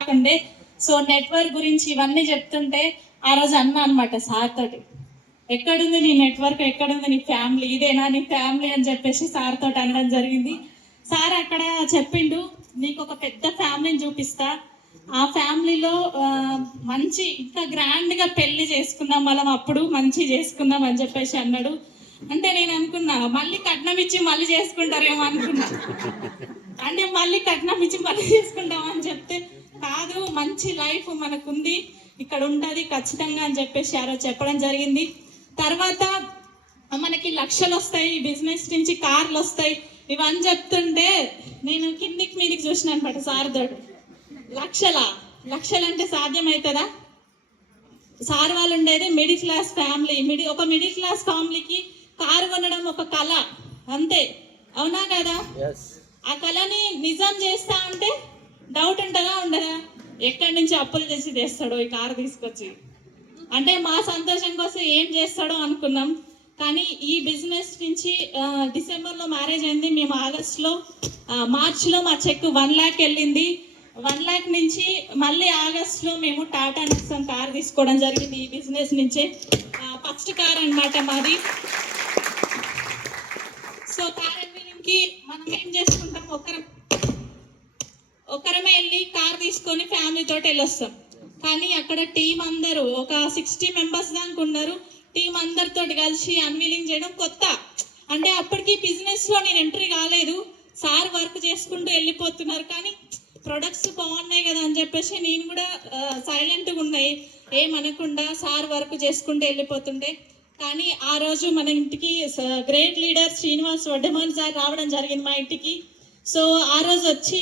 ఉండే. So network గురించి ఇవన్నీ చెప్తుంటే ఆ రోజు అన్నా అనమాట సార్ తోటి, ఎక్కడుంది నీ నెట్వర్క్, ఎక్కడుంది నీ ఫ్యామిలీ, ఇదేనా నీ ఫ్యామిలీ అని చెప్పేసి సార్ తోటి అనడం జరిగింది. సార్ అక్కడ చెప్పిండు, నీకు ఒక పెద్ద ఫ్యామిలీని చూపిస్తా, ఆ ఫ్యామిలీలో మంచి ఇంకా గ్రాండ్గా పెళ్లి చేసుకుందాం, మనం అప్పుడు మంచి చేసుకుందాం అని చెప్పేసి అన్నాడు. అంటే నేను అనుకున్నా మళ్ళీ కట్నం ఇచ్చి మళ్ళీ చేసుకుంటారేమో అనుకున్నా, అంటే మళ్ళీ కట్నం ఇచ్చి మళ్ళీ చేసుకుంటాం అని చెప్తే కాదు, మంచి లైఫ్ మనకుంది, ఇక్కడ ఉంటుంది ఖచ్చితంగా అని చెప్పేసి ఆ రోజు చెప్పడం జరిగింది. తర్వాత మనకి లక్షలు వస్తాయి, బిజినెస్ నుంచి కార్లు వస్తాయి, ఇవన్నీ చెప్తుంటే నేను కిందికి మీదికి చూసిన అనమాట సార్ తోడు. లక్షలు అంటే సాధ్యమవుతుందా? సార్ వాళ్ళు ఉండేది మిడిల్ క్లాస్ ఫ్యామిలీ, ఒక మిడిల్ క్లాస్ ఫ్యామిలీకి కారు కొనడం ఒక కళ, అంతే, అవునా కదా? ఆ కళని నిజం చేస్తా అంటే డౌట్ ఉంటుందా ఉండదా? ఎక్కడి నుంచి అప్పులు తెచ్చి తెస్తాడో ఈ కారు తీసుకొచ్చి, అంటే మా సంతోషం కోసం ఏం చేస్తాడో అనుకున్నాం. కానీ ఈ బిజినెస్ నుంచి డిసెంబర్లో మ్యారేజ్ అయింది, మేము మార్చిలో మా చెక్ 1 lakh వెళ్ళింది. 1 lakh నుంచి మళ్ళీ ఆగస్టులో మేము టాటా నెక్సాన్ కార్ తీసుకోవడం జరిగింది. ఈ బిజినెస్ నుంచే ఫస్ట్ కార్ అన్నమాట మాది. సో కార్ కి మనం ఏం చేసుకుంటాం, ఒకరమే వెళ్ళి కార్ తీసుకొని ఫ్యామిలీ తోటి వెళ్ళొస్తాం. కానీ అక్కడ టీం అందరూ ఒక 60 members దాకా ఉన్నారు. టీం అందరితో కలిసి అన్వీలింగ్ చేయడం కొత్త, అంటే అప్పటికి బిజినెస్లో నేను ఎంట్రీ కాలేదు. సార్ వర్క్ చేసుకుంటూ వెళ్ళిపోతున్నారు, కానీ ప్రొడక్ట్స్ బాగున్నాయి కదా అని చెప్పేసి నేను కూడా సైలెంట్గా ఉన్నాయి, ఏమనకుండా సార్ వర్క్ చేసుకుంటూ వెళ్ళిపోతుండే. కానీ ఆ రోజు మన ఇంటికి great leader Srinivas Vaddaman sir రావడం జరిగింది మా ఇంటికి. సో ఆ రోజు వచ్చి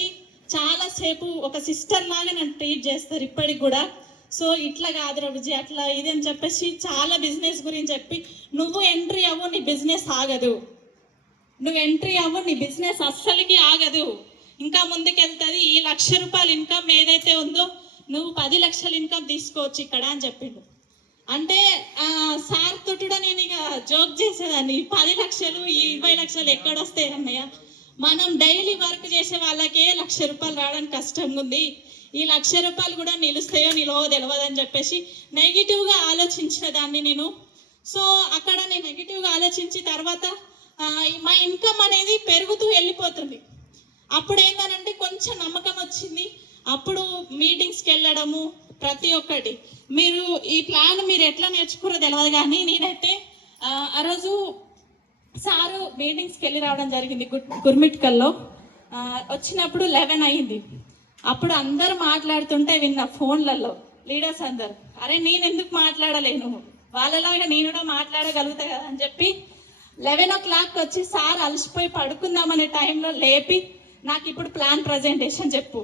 చాలాసేపు ఒక సిస్టర్ లాగా నన్ను ట్రీట్ చేస్తారు ఇప్పటికి కూడా. సో ఇట్లా కాదురా విజయ్, అట్లా ఇది అని చెప్పేసి చాలా బిజినెస్ గురించి చెప్పి, నువ్వు ఎంట్రీ అవ్వు నీ బిజినెస్ ఆగదు, నువ్వు ఎంట్రీ అవ్వు నీ బిజినెస్ అస్సలకి ఆగదు, ఇంకా ముందుకెళ్తుంది. ఈ ₹1,00,000 ఇన్కమ్ ఏదైతే ఉందో నువ్వు 10 లక్షల ఇన్కమ్ తీసుకోవచ్చు ఇక్కడ అని చెప్పిండు. అంటే సార్ తోటి కూడా నేను ఇక జోక్ చేసేదాన్ని, 10 లక్షలు ఈ 20 లక్షలు ఎక్కడొస్తాయి అన్నయ్య, మనం డైలీ వర్క్ చేసే వాళ్ళకే ₹1,00,000 రావడానికి కష్టంగా ఉంది, ఈ ₹1,00,000 కూడా నిలుస్తాయో నిలవో తెలియదు అని చెప్పేసి నెగిటివ్గా ఆలోచించిన దాన్ని నేను. సో అక్కడ నేను నెగిటివ్గా ఆలోచించి తర్వాత మా ఇన్కమ్ అనేది పెరుగుతూ వెళ్ళిపోతుంది. అప్పుడు ఏంటంటే కొంచెం నమ్మకం వచ్చింది. అప్పుడు మీటింగ్స్కి వెళ్ళడము ప్రతి ఒక్కటి, మీరు ఈ ప్లాన్ మీరు ఎట్లా నేర్చుకున్నారో తెలియదు, కానీ నేనైతే ఆ రోజు సారు మీటింగ్స్కి వెళ్ళి రావడం జరిగింది గుర్మిట్కల్లో. వచ్చినప్పుడు 11 అయింది. అప్పుడు అందరు మాట్లాడుతుంటే విన్న ఫోన్లలో లీడర్స్ అందరు, అరే నేను ఎందుకు మాట్లాడలేను, వాళ్ళలాగా నేను కూడా మాట్లాడగలుగుతా కదా అని చెప్పి 11 o'clock వచ్చి సార్ అలసిపోయి పడుకుందామనే టైంలో లేపి, నాకు ఇప్పుడు ప్లాన్ ప్రజెంటేషన్ చెప్పు,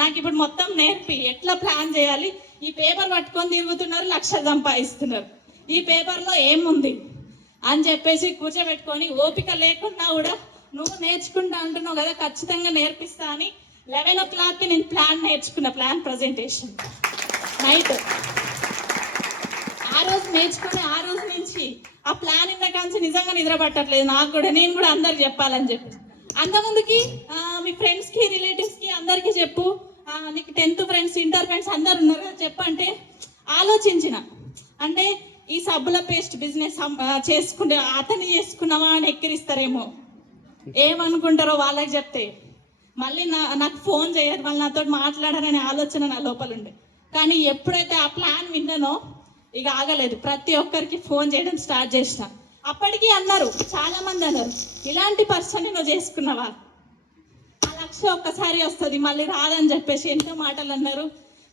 నాకు ఇప్పుడు మొత్తం నేర్పి ఎట్లా ప్లాన్ చేయాలి, ఈ పేపర్ పట్టుకొని తిరుగుతున్నారు, లక్షలు సంపాదిస్తున్నారు, ఈ పేపర్లో ఏముంది అని చెప్పేసి కూర్చోబెట్టుకొని, ఓపిక లేకుండా కూడా నువ్వు నేర్చుకుంటా అంటున్నావు కదా ఖచ్చితంగా నేర్పిస్తా అని 11 o'clockకి నేను ప్లాన్ నేర్చుకున్న, ప్లాన్ ప్రజెంటేషన్ నైట్. ఆ రోజు నేర్చుకుని ఆ రోజు నుంచి ఆ ప్లాన్ ఇన్న కాంచి నిజంగా నిద్ర పట్టట్లేదు నాకు కూడా, నేను కూడా అందరికి చెప్పాలని చెప్పి. అంతకుముందుకి మీ ఫ్రెండ్స్కి రిలేటివ్స్కి అందరికీ చెప్పు, నీకు 10th ఫ్రెండ్స్ ఇంటర్ ఫ్రెండ్స్ అందరు ఉన్నారు కదా చెప్పంటే ఆలోచించిన, అంటే ఈ సబ్బుల పేస్ట్ బిజినెస్ చేసుకుంటే అతన్ని చేసుకున్నావా అని ఎక్కిరిస్తారేమో, ఏమనుకుంటారో వాళ్ళకి చెప్తే మళ్ళీ నాకు ఫోన్ చేయరు, వాళ్ళు నాతో మాట్లాడారనే ఆలోచన నా లోపల ఉండే. కానీ ఎప్పుడైతే ఆ ప్లాన్ విన్నానో ఇక ఆగలేదు, ప్రతి ఒక్కరికి ఫోన్ చేయడం స్టార్ట్ చేసిన. అప్పటికీ అన్నారు, చాలా మంది అన్నారు, ఇలాంటి పర్సన్ నువ్వు చేసుకున్నావా, ఆ లక్ష్యం ఒక్కసారి వస్తుంది మళ్ళీ రాదని చెప్పేసి ఎంతో మాటలు అన్నారు.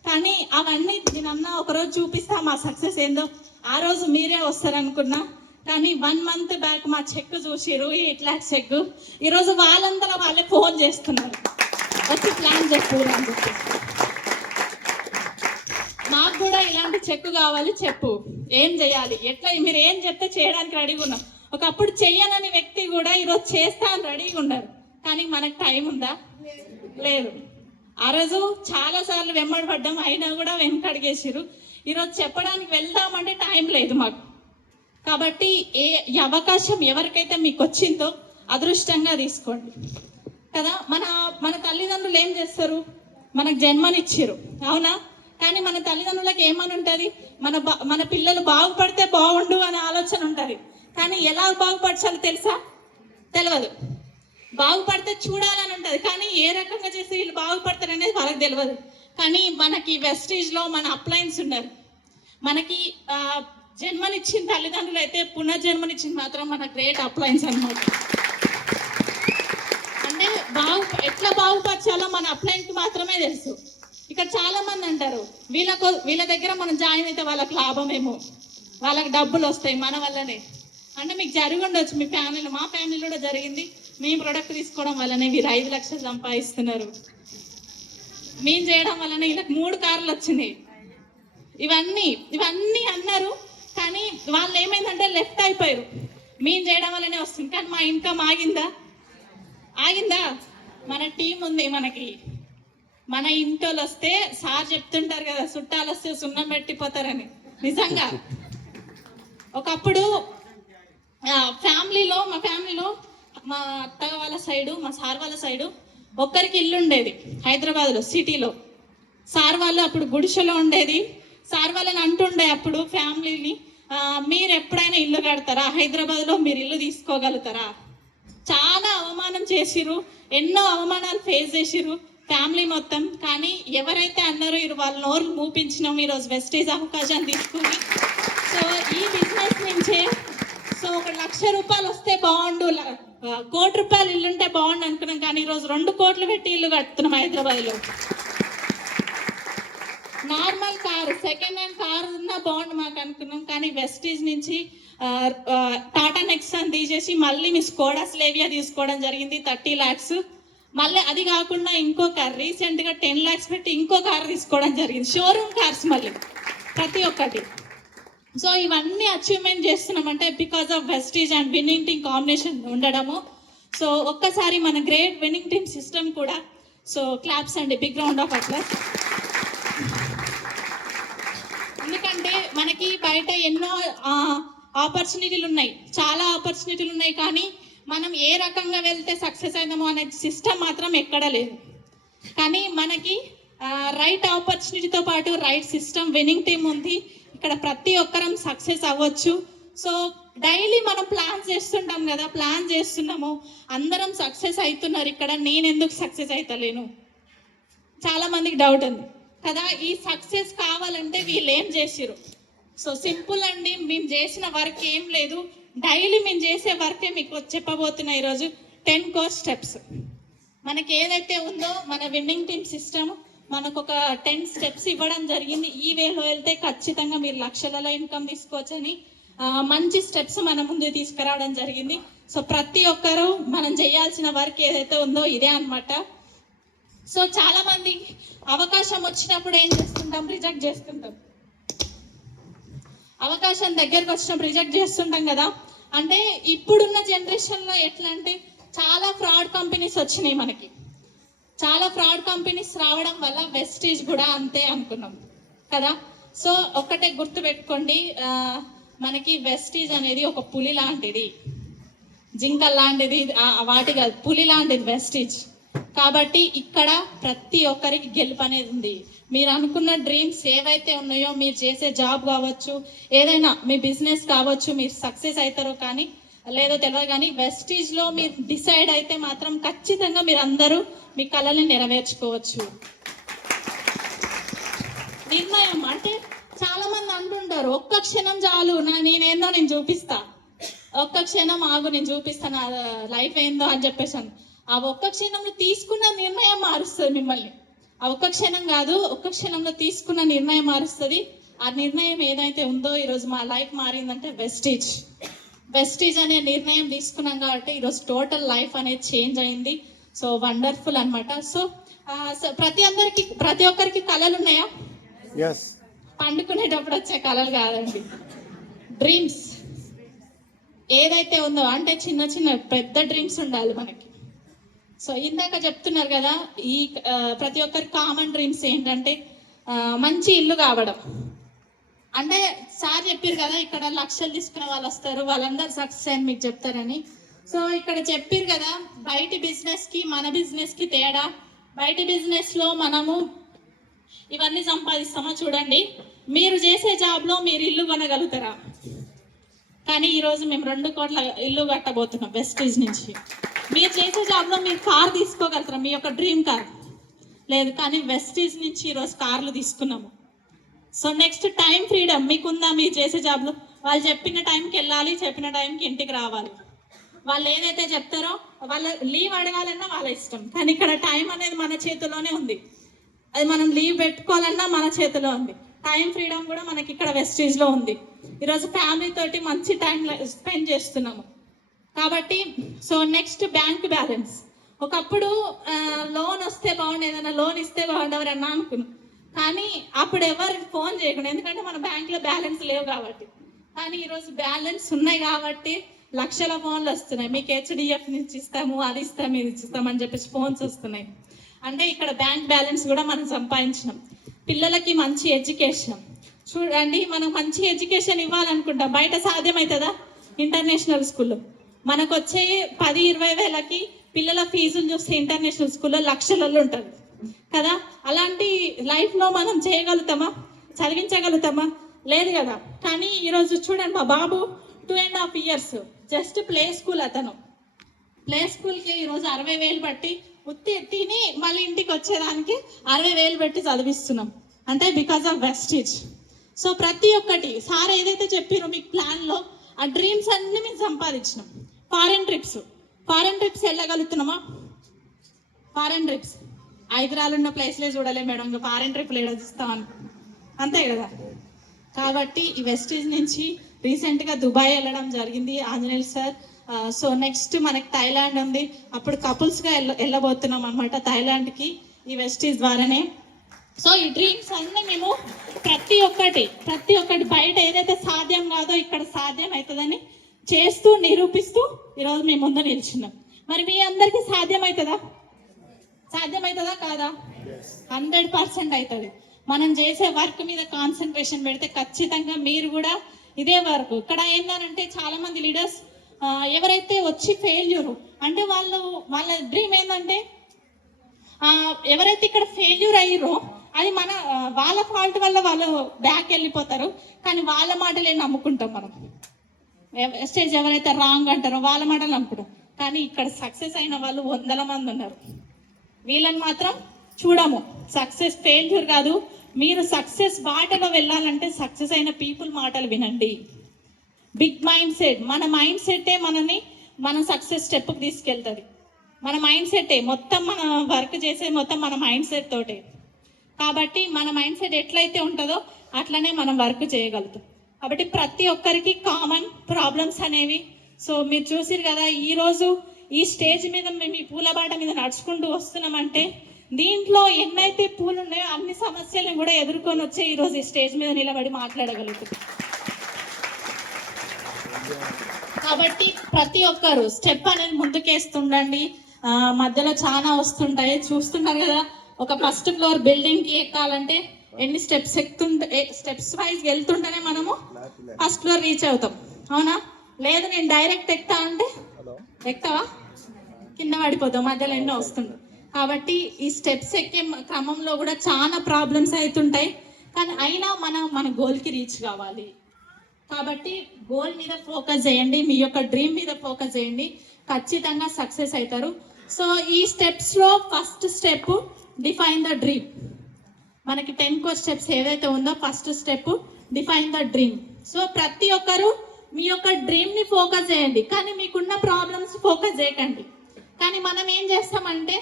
కానీ అవన్నీ నేనన్నా ఒకరోజు చూపిస్తా మా సక్సెస్ ఏందో, ఆ రోజు మీరే వస్తారనుకున్నా. కానీ 1 month బ్యాక్ మా చెక్ చూసిరు, 8 lakhs చెక్, ఈరోజు వాళ్ళందరూ వాళ్ళే ఫోన్ చేస్తున్నారు వచ్చి ప్లాన్ చెప్పు అని చెప్పేసి, మాకు కూడా ఇలాంటి చెక్ కావాలి, చెప్పు ఏం చేయాలి, ఎట్లా మీరు ఏం చెప్తే చేయడానికి రెడీగా ఉన్నాం. ఒకప్పుడు చెయ్యనని వ్యక్తి కూడా ఈరోజు చేస్తా అని రెడీగా ఉన్నారు, కానీ మనకు టైం ఉందా? లేదు. ఆ రోజు చాలాసార్లు వెంబడి పడ్డాం, అయినా కూడా వెనకడిగేసిరు. ఈరోజు చెప్పడానికి వెళ్దామంటే టైం లేదు మాకు. కాబట్టి ఈ అవకాశం ఎవరికైతే మీకు వచ్చిందో అదృష్టంగా తీసుకోండి కదా. మన తల్లిదండ్రులు ఏం చేస్తారు, మనకు జన్మనిచ్చిర్రు, అవునా? కానీ మన తల్లిదండ్రులకు ఏమని ఉంటుంది, మన పిల్లలు బాగుపడితే బాగుండు అనే ఆలోచన ఉంటుంది. కానీ ఎలా బాగుపరచాలో తెలుసా? తెలియదు. బాగుపడితే చూడాలని ఉంటుంది, కానీ ఏ రకంగా చేసి వీళ్ళు బాగుపడతారు అనేది వాళ్ళకి తెలియదు. కానీ మనకి వెస్టీజ్లో మన అప్లయన్స్ ఉన్నారు. మనకి జన్మనిచ్చిన తల్లిదండ్రులు అయితే పునర్జన్మనిచ్చిన మాత్రం మన గ్రేట్ అప్లయన్స్ అన్నమాట. అంటే ఎట్లా బాగుపరచాలో మన అప్లయన్స్కి మాత్రమే తెలుసు. ఇక్కడ చాలా మంది అంటారు వీళ్ళ దగ్గర మనం జాయిన్ అయితే వాళ్ళకి లాభమేమో, వాళ్ళకి డబ్బులు వస్తాయి మన వల్లనే. అంటే మీకు జరిగి ఉండొచ్చు మీ ఫ్యామిలీలో, మా ఫ్యామిలీలో కూడా జరిగింది. మేము ప్రొడక్ట్ తీసుకోవడం వల్లనే వీరు 5 లక్షలు సంపాదిస్తున్నారు, మేము చేయడం వల్లనే వీళ్ళకి 3 కార్లు వచ్చినాయి. ఇవన్నీ అన్నారు, కానీ వాళ్ళు ఏమైందంటే లెఫ్ట్ అయిపోయారు. మేము చేయడం వల్లనే వస్తుంది, కానీ మా ఇన్కమ్ ఆగిందా? మన టీం ఉంది. మన ఇంటోళ్ళు వస్తే సార్ చెప్తుంటారు కదా, చుట్టాలు వస్తే సున్నం పెట్టిపోతారని. నిజంగా ఒకప్పుడు మా ఫ్యామిలీలో మా అత్త వాళ్ళ సైడు, మా సార్ వాళ్ళ సైడు ఒక్కరికి ఇల్లు ఉండేది హైదరాబాద్లో సిటీలో. సార్ వాళ్ళు అప్పుడు గుడిసెలో ఉండేది. సార్ వాళ్ళని అంటుండే అప్పుడు ఫ్యామిలీని, మీరు ఎప్పుడైనా ఇల్లు కడతారా, హైదరాబాద్లో మీరు ఇల్లు తీసుకోగలుగుతారా? చాలా అవమానం చేసిరు, ఎన్నో అవమానాలు ఫేస్ చేసిరు ఫ్యామిలీ మొత్తం. కానీ ఎవరైతే అన్నారో వాళ్ళ నోరు మూపించినాం ఈరోజు వెస్టేజ్ అవకాశాన్ని తీసుకుని. సో ఈ బిజినెస్ నుంచే 1 లక్ష రూపాయలు వస్తే బాగుండు, 1 కోటి రూపాయలు ఇల్లుంటే బాగుండు అనుకున్నాం, కానీ ఈరోజు 2 కోట్లు పెట్టి ఇల్లు కడుతున్నాం హైదరాబాద్లో. Normal car, second hand car ఉన్నా బాగుండు మాకు అనుకున్నాం, కానీ వెస్టీజ్ నుంచి టాటా నెక్సాన్ తీసేసి మళ్ళీ మీ స్కోడా స్లేవియా తీసుకోవడం జరిగింది 30 lakhs. మళ్ళీ అది కాకుండా ఇంకో కార్ రీసెంట్గా 10 lakhs పెట్టి ఇంకో కార్ తీసుకోవడం జరిగింది, షోరూమ్ కార్స్ మళ్ళీ ప్రతి ఒక్కటి. సో ఇవన్నీ అచీవ్మెంట్ చేస్తున్నామంటే because of Vestige and winning team combination ఉండడము. సో ఒక్కసారి మన గ్రేట్ విన్నింగ్ టీమ్ సిస్టమ్ కూడా, సో క్లాప్స్ అండి, బిగ్ రౌండ్ ఆఫ్ అప్లాస్. ఎందుకంటే మనకి బయట ఎన్నో ఆపర్చునిటీలు ఉన్నాయి, చాలా ఆపర్చునిటీలు ఉన్నాయి, కానీ మనం ఏ రకంగా వెళ్తే సక్సెస్ అయినామో అనే సిస్టమ్ మాత్రం ఎక్కడా లేదు. కానీ మనకి రైట్ ఆపర్చునిటీతో పాటు రైట్ సిస్టమ్ విన్నింగ్ టీమ్ ఉంది. ఇక్కడ ప్రతి ఒక్కరం సక్సెస్ అవ్వచ్చు. సో డైలీ మనం ప్లాన్ చేస్తుంటాం కదా, ప్లాన్ చేస్తున్నాము, అందరం సక్సెస్ అవుతున్నారు, ఇక్కడ నేను ఎందుకు సక్సెస్ అవుతలేను? చాలా మందికి డౌట్ ఉంది కదా. ఈ సక్సెస్ కావాలంటే వీళ్ళు ఏం చేసిరు? సో సింపుల్ అండి, మేము చేసిన వర్క్ ఏం లేదు, డైలీ మేము చేసే వర్కే మీకు చెప్పబోతున్నా ఈరోజు. 10 core steps మనకి ఏదైతే ఉందో మన విన్నింగ్ టీమ్ సిస్టమ్ మనకు ఒక 10 steps ఇవ్వడం జరిగింది. ఈ వేలో వెళ్తే ఖచ్చితంగా మీరు లక్షలలో ఇన్కమ్ తీసుకోవచ్చని మంచి స్టెప్స్ మన ముందు తీసుకురావడం జరిగింది. సో ప్రతి ఒక్కరూ మనం చేయాల్సిన వర్క్ ఏదైతే ఉందో ఇదే అన్నమాట. సో చాలా మంది అవకాశం వచ్చినప్పుడు ఏం చేస్తుంటాం? రిజెక్ట్ చేస్తుంటాం. అవకాశం దగ్గరకు వచ్చినప్పుడు రిజెక్ట్ చేస్తుంటాం కదా. అంటే ఇప్పుడున్న జనరేషన్లో ఎట్లా అంటే చాలా ఫ్రాడ్ కంపెనీస్ వచ్చినాయి మనకి. చాలా ఫ్రాడ్ కంపెనీస్ రావడం వల్ల వెస్టీజ్ కూడా అంతే అనుకున్నాం కదా. సో ఒక్కటే గుర్తు పెట్టుకోండి, మనకి వెస్టీజ్ అనేది ఒక పులి లాంటిది, జింక లాంటిది, వాటి కాదు, పులి లాంటిది వెస్టీజ్. కాబట్టి ఇక్కడ ప్రతి ఒక్కరికి గెలుపు అనేది ఉంది. మీరు అనుకున్న డ్రీమ్స్ ఏవైతే ఉన్నాయో, మీరు చేసే జాబ్ కావచ్చు, ఏదైనా మీ బిజినెస్ కావచ్చు, మీరు సక్సెస్ అవుతారో కానీ లేదో తెలియదు, కానీ వెస్టీజ్లో మీరు డిసైడ్ అయితే మాత్రం ఖచ్చితంగా మీరు అందరూ మీ కళల్ని నెరవేర్చుకోవచ్చు. నిర్ణయం అంటే చాలా మంది అంటుంటారు, ఒక్క క్షణం చాలు, నేనేందో నేను చూపిస్తా, ఒక్క క్షణం ఆగు నేను చూపిస్తాను నా లైఫ్ ఏందో అని చెప్పేసాను. ఆ ఒక్క క్షణంలో తీసుకున్న నిర్ణయం మారుస్తుంది మిమ్మల్ని. ఆ ఒక్క క్షణం కాదు, ఒక్క క్షణంలో తీసుకున్న నిర్ణయం మారుస్తుంది. ఆ నిర్ణయం ఏదైతే ఉందో ఈరోజు మా లైఫ్ మారిందంటే వెస్టీజ్ అనే నిర్ణయం తీసుకున్నాం కాబట్టి ఈరోజు టోటల్ లైఫ్ అనేది చేంజ్ అయింది. సో వండర్ఫుల్ అనమాట. సో ప్రతి ఒక్కరికి కళలు ఉన్నాయా? పండుకునేటప్పుడు వచ్చే కళలు కాదండి, డ్రీమ్స్ ఏదైతే ఉందో, అంటే చిన్న చిన్న పెద్ద డ్రీమ్స్ ఉండాలి మనకి. సో ఇందాక చెప్తున్నారు కదా, ఈ ప్రతి ఒక్కరి కామన్ డ్రీమ్స్ ఏంటంటే మంచి ఇల్లు కావడం. అంటే సార్ చెప్పారు కదా, ఇక్కడ లక్షలు తీసుకునే వాళ్ళు వస్తారు, వాళ్ళందరూ సక్సెస్ అని మీకు చెప్తారని. సో ఇక్కడ చెప్పారు కదా, బయటి బిజినెస్కి మన బిజినెస్కి తేడా బయట బిజినెస్లో మనము ఇవన్నీ సంపాదిస్తామా చూడండి. మీరు చేసే జాబ్లో మీరు ఇల్లు కొనగలుగుతారా? కానీ ఈరోజు మేము 2 కోట్ల ఇల్లు కట్టబోతున్నాం వెస్టీజ్ నుంచి. మీరు చేసే జాబ్లో మీరు కార్ తీసుకోగలుగుతారా? మీ యొక్క డ్రీమ్ కార్ లేదు, కానీ వెస్టీజ్ నుంచి ఈరోజు కార్లు తీసుకున్నాము. సో నెక్స్ట్ టైం ఫ్రీడమ్ మీకుందా? మీరు చేసే జాబ్లో వాళ్ళు చెప్పిన టైంకి వెళ్ళాలి, చెప్పిన టైంకి ఇంటికి రావాలి. వాళ్ళు ఏదైతే చెప్తారో వాళ్ళ లీవ్ అడగాలన్నా వాళ్ళ ఇష్టం, కానీ ఇక్కడ టైం అనేది మన చేతిలోనే ఉంది. అది మనం లీవ్ పెట్టుకోవాలన్నా మన చేతిలో ఉంది. టైం ఫ్రీడమ్ కూడా మనకి ఇక్కడ వెస్టీజ్లో ఉంది. ఈరోజు ఫ్యామిలీ తోటి మంచి టైం స్పెండ్ చేస్తున్నాము. కాబట్టి సో నెక్స్ట్ బ్యాంక్ బ్యాలెన్స్. ఒకప్పుడు లోన్ వస్తే బాగుండు, ఏదైనా లోన్ ఇస్తే బాగుండు ఎవరన్నా అనుకున్నాం, కానీ అప్పుడు ఎవరికి ఫోన్ చేయకుండా, ఎందుకంటే మన బ్యాంక్లో బ్యాలెన్స్ లేవు కాబట్టి. కానీ ఈరోజు బ్యాలెన్స్ ఉన్నాయి కాబట్టి లక్షల ఫోన్లు వస్తున్నాయి. మీకు హెచ్డిఎఫ్ నుంచి ఇస్తాము, అది ఇస్తాము, ఇది ఇస్తామని చెప్పేసి ఫోన్స్ వస్తున్నాయి. అంటే ఇక్కడ బ్యాంక్ బ్యాలెన్స్ కూడా మనం సంపాదించినాం. పిల్లలకి మంచి ఎడ్యుకేషన్ చూడండి, మనం మంచి ఎడ్యుకేషన్ ఇవ్వాలనుకుంటాం, బయట సాధ్యమవుతుందా? ఇంటర్నేషనల్ స్కూల్లో మనకు వచ్చే 10-20 వేలకి పిల్లల ఫీజులు చూస్తే ఇంటర్నేషనల్ స్కూల్లో లక్షలలో ఉంటుంది కదా. అలాంటి లైఫ్లో మనం చేయగలుగుతామా? చదివించగలుగుతామా? లేదు కదా. కానీ ఈరోజు చూడండి, మా బాబు 2.5 years జస్ట్ ప్లే స్కూల్. అతను ప్లే స్కూల్కి ఈరోజు 60,000 బట్టి తిని మళ్ళీ ఇంటికి వచ్చేదానికి 60,000 పెట్టి చదివిస్తున్నాం. అంటే బికాజ్ ఆఫ్ వెస్టీజ్. సో ప్రతి ఒక్కటి సార్ ఏదైతే చెప్పారో మీకు ప్లాన్లో ఆ డ్రీమ్స్ అన్నీ మేము సంపాదించినాం. ఫారెన్ ట్రిప్స్ వెళ్ళగలుగుతున్నామా? ఫారెన్ ట్రిప్స్ హైదరాబాద్ ఉన్న ప్లేస్లే చూడలే మేడం, ఇంకా ఫారెన్ ట్రిప్లు ఏడా చూస్తామని, అంతే కదా. కాబట్టి ఈ వెస్టీజ్ నుంచి రీసెంట్గా దుబాయ్ వెళ్ళడం జరిగింది ఆంజనేయులు సార్. సో నెక్స్ట్ మనకి థాయిలాండ్ ఉంది, అప్పుడు కపుల్స్గా వెళ్ళబోతున్నాం అనమాట థాయిలాండ్కి ఈ వెస్టీజ్ ద్వారానే. సో ఈ డ్రీమ్స్ అన్నీ మేము ప్రతి ఒక్కటి బయట ఏదైతే సాధ్యం కాదో ఇక్కడ సాధ్యం అవుతుందని చేస్తూ నిరూపిస్తూ ఈరోజు మీ ముందు నిల్చున్నాం. మరి మీ అందరికీ సాధ్యమవుతుందా కాదా? 100% అవుతుంది. మనం చేసే వర్క్ మీద కాన్సన్ట్రేషన్ పెడితే ఖచ్చితంగా మీరు కూడా ఇదే వర్క్. ఇక్కడ ఏంటంటే చాలా మంది లీడర్స్ ఎవరైతే వచ్చి ఫెయిల్యూర్ అంటే వాళ్ళ డ్రీమ్ ఏంటంటే ఎవరైతే ఇక్కడ ఫెయిల్యూర్ అయ్యారో అది వాళ్ళ ఫాల్ట్ వల్ల వాళ్ళు బ్యాక్ వెళ్ళిపోతారు, కానీ వాళ్ళ మాటలే నమ్ముకుంటాం మనం. స్టేజ్ ఎవరైతే రాంగ్ అంటారో వాళ్ళ మాటలు నమ్ముకుంటాం, కానీ ఇక్కడ సక్సెస్ అయిన వాళ్ళు 100 మంది ఉన్నారు. వీళ్ళని మాత్రం చూడము. సక్సెస్ ఫెయిల్యూర్ కాదు. మీరు సక్సెస్ బాటలో వెళ్ళాలంటే సక్సెస్ అయిన పీపుల్ మాటలు వినండి. బిగ్ మైండ్ సెట్, మన మైండ్ సెట్టే మన సక్సెస్ స్టెప్కి తీసుకెళ్తుంది. మన మైండ్ సెట్టే మొత్తం, మన వర్క్ చేసే మొత్తం మన మైండ్ సెట్ తోటే. కాబట్టి మన మైండ్ సెట్ ఎట్లయితే ఉంటుందో అట్లనే మనం వర్క్ చేయగలుగుతాం. కాబట్టి ప్రతి ఒక్కరికి కామన్ ప్రాబ్లమ్స్ అనేవి. సో మీరు చూసిరు కదా, ఈరోజు ఈ స్టేజ్ మీద మేము ఈ పూలబాట మీద నడుచుకుంటూ వస్తున్నామంటే దీంట్లో ఎన్నైతే పూలు ఉన్నాయో అన్ని సమస్యలను కూడా ఎదుర్కొని వచ్చే ఈరోజు ఈ స్టేజ్ మీద నిలబడి మాట్లాడగలుగుతాం. కాబట్టి ప్రతి ఒక్కరు స్టెప్ అనేది ముందుకేస్తుండండి. మధ్యలో చాలా వస్తుంటాయి, చూస్తున్నారు కదా. ఒక ఫస్ట్ ఫ్లోర్ బిల్డింగ్కి ఎక్కాలంటే ఎన్ని స్టెప్స్ స్టెప్స్ వైజ్ వెళ్తుంటేనే మనము ఫస్ట్ ఫ్లోర్ రీచ్ అవుతాం, అవునా? లేదు నేను డైరెక్ట్ ఎక్కుతా అంటే ఎక్కుతావా? కింద పడిపోతాం, మధ్యలో ఎన్నో వస్తుంటాయి. కాబట్టి ఈ స్టెప్స్ ఎక్కే క్రమంలో కూడా చాలా ప్రాబ్లమ్స్ అవుతుంటాయి, కానీ అయినా మన గోల్కి రీచ్ కావాలి. కాబట్టి గోల్ మీద ఫోకస్ చేయండి, మీ యొక్క డ్రీమ్ మీద ఫోకస్ చేయండి, ఖచ్చితంగా సక్సెస్ అవుతారు. సో ఈ స్టెప్స్లో first step define the dream. మనకి 10 స్టెప్స్ ఏదైతే ఉందో first step define the dream. So ప్రతి ఒక్కరు మీ యొక్క డ్రీమ్ని ఫోకస్ చేయండి, కానీ మీకున్న ప్రాబ్లమ్స్ ఫోకస్ చేయకండి. కానీ మనం ఏం చేస్తామంటే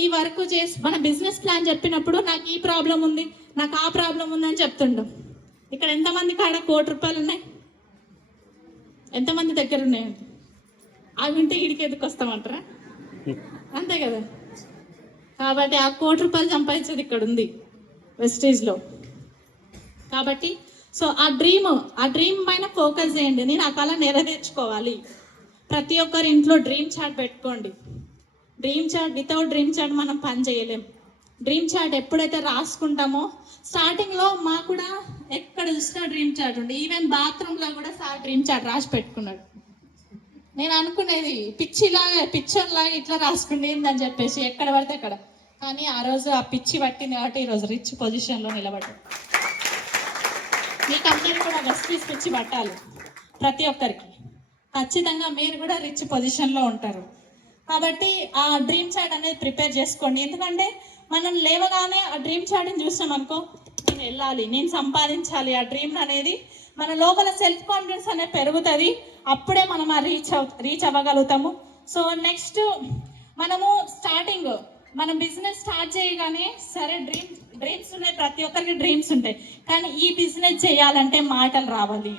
ఈ వర్క్ చేసి మన బిజినెస్ ప్లాన్ చెప్పినప్పుడు నాకు ఈ ప్రాబ్లం ఉంది, నాకు ఆ ప్రాబ్లం ఉందని చెప్తుంటాం. ఇక్కడ ఎంతమంది కాడ ₹1,00,00,000 ఉన్నాయి? ఎంతమంది దగ్గర ఉన్నాయండి? అవి ఉంటే ఇడికి ఎందుకు వస్తామంటారా? అంతే కదా. కాబట్టి ఆ ₹1,00,00,000 సంపాదించేది ఇక్కడ ఉంది వెస్టీజ్లో. కాబట్టి సో ఆ డ్రీమ్ పైన ఫోకస్ చేయండి. నేను ఆ కళ నెరవేర్చుకోవాలి. ప్రతి ఒక్కరి ఇంట్లో డ్రీమ్ చార్ట్ పెట్టుకోండి. Dream chart, without dream chart మనం పని చేయలేం. డ్రీమ్ చార్ట్ ఎప్పుడైతే రాసుకుంటామో, స్టార్టింగ్లో మాకు కూడా ఎక్కడ చూసినా డ్రీమ్ చార్ట్ ఉండే, ఈవెన్ బాత్రూంలో కూడా సార్ డ్రీమ్ చార్ట్ రాసి పెట్టుకున్నాడు. నేను అనుకునేది పిక్చర్ లాగా ఇట్లా రాసుకుండేందని చెప్పేసి ఎక్కడ పడితే అక్కడ. కానీ ఆ రోజు ఆ పిచ్చి పట్టింది కాబట్టి ఈరోజు రిచ్ పొజిషన్లో నిలబడ్డారు. మీకు అందరికీ కూడా జస్టిస్ పిచ్చి పట్టాలి, ప్రతి ఒక్కరికి. ఖచ్చితంగా మీరు కూడా రిచ్ పొజిషన్లో ఉంటారు. కాబట్టి ఆ డ్రీమ్ చార్ట్ అనేది ప్రిపేర్ చేసుకోండి. ఎందుకంటే మనం లేవగానే ఆ డ్రీమ్ చార్ట్ని చూసినాం అనుకో, నేను వెళ్ళాలి, నేను సంపాదించాలి, ఆ డ్రీమ్ అనేది మన లోపల సెల్ఫ్ కాన్ఫిడెన్స్ అనేది పెరుగుతుంది. అప్పుడే మనం ఆ రీచ్ అవ్వగలుగుతాము. సో నెక్స్ట్ మనము స్టార్టింగ్ మనం బిజినెస్ స్టార్ట్ చేయగానే సరే డ్రీమ్స్ ఉన్నాయి, ప్రతి ఒక్కరికి డ్రీమ్స్ ఉంటాయి. కానీ ఈ బిజినెస్ చేయాలంటే మాటలు రావాలి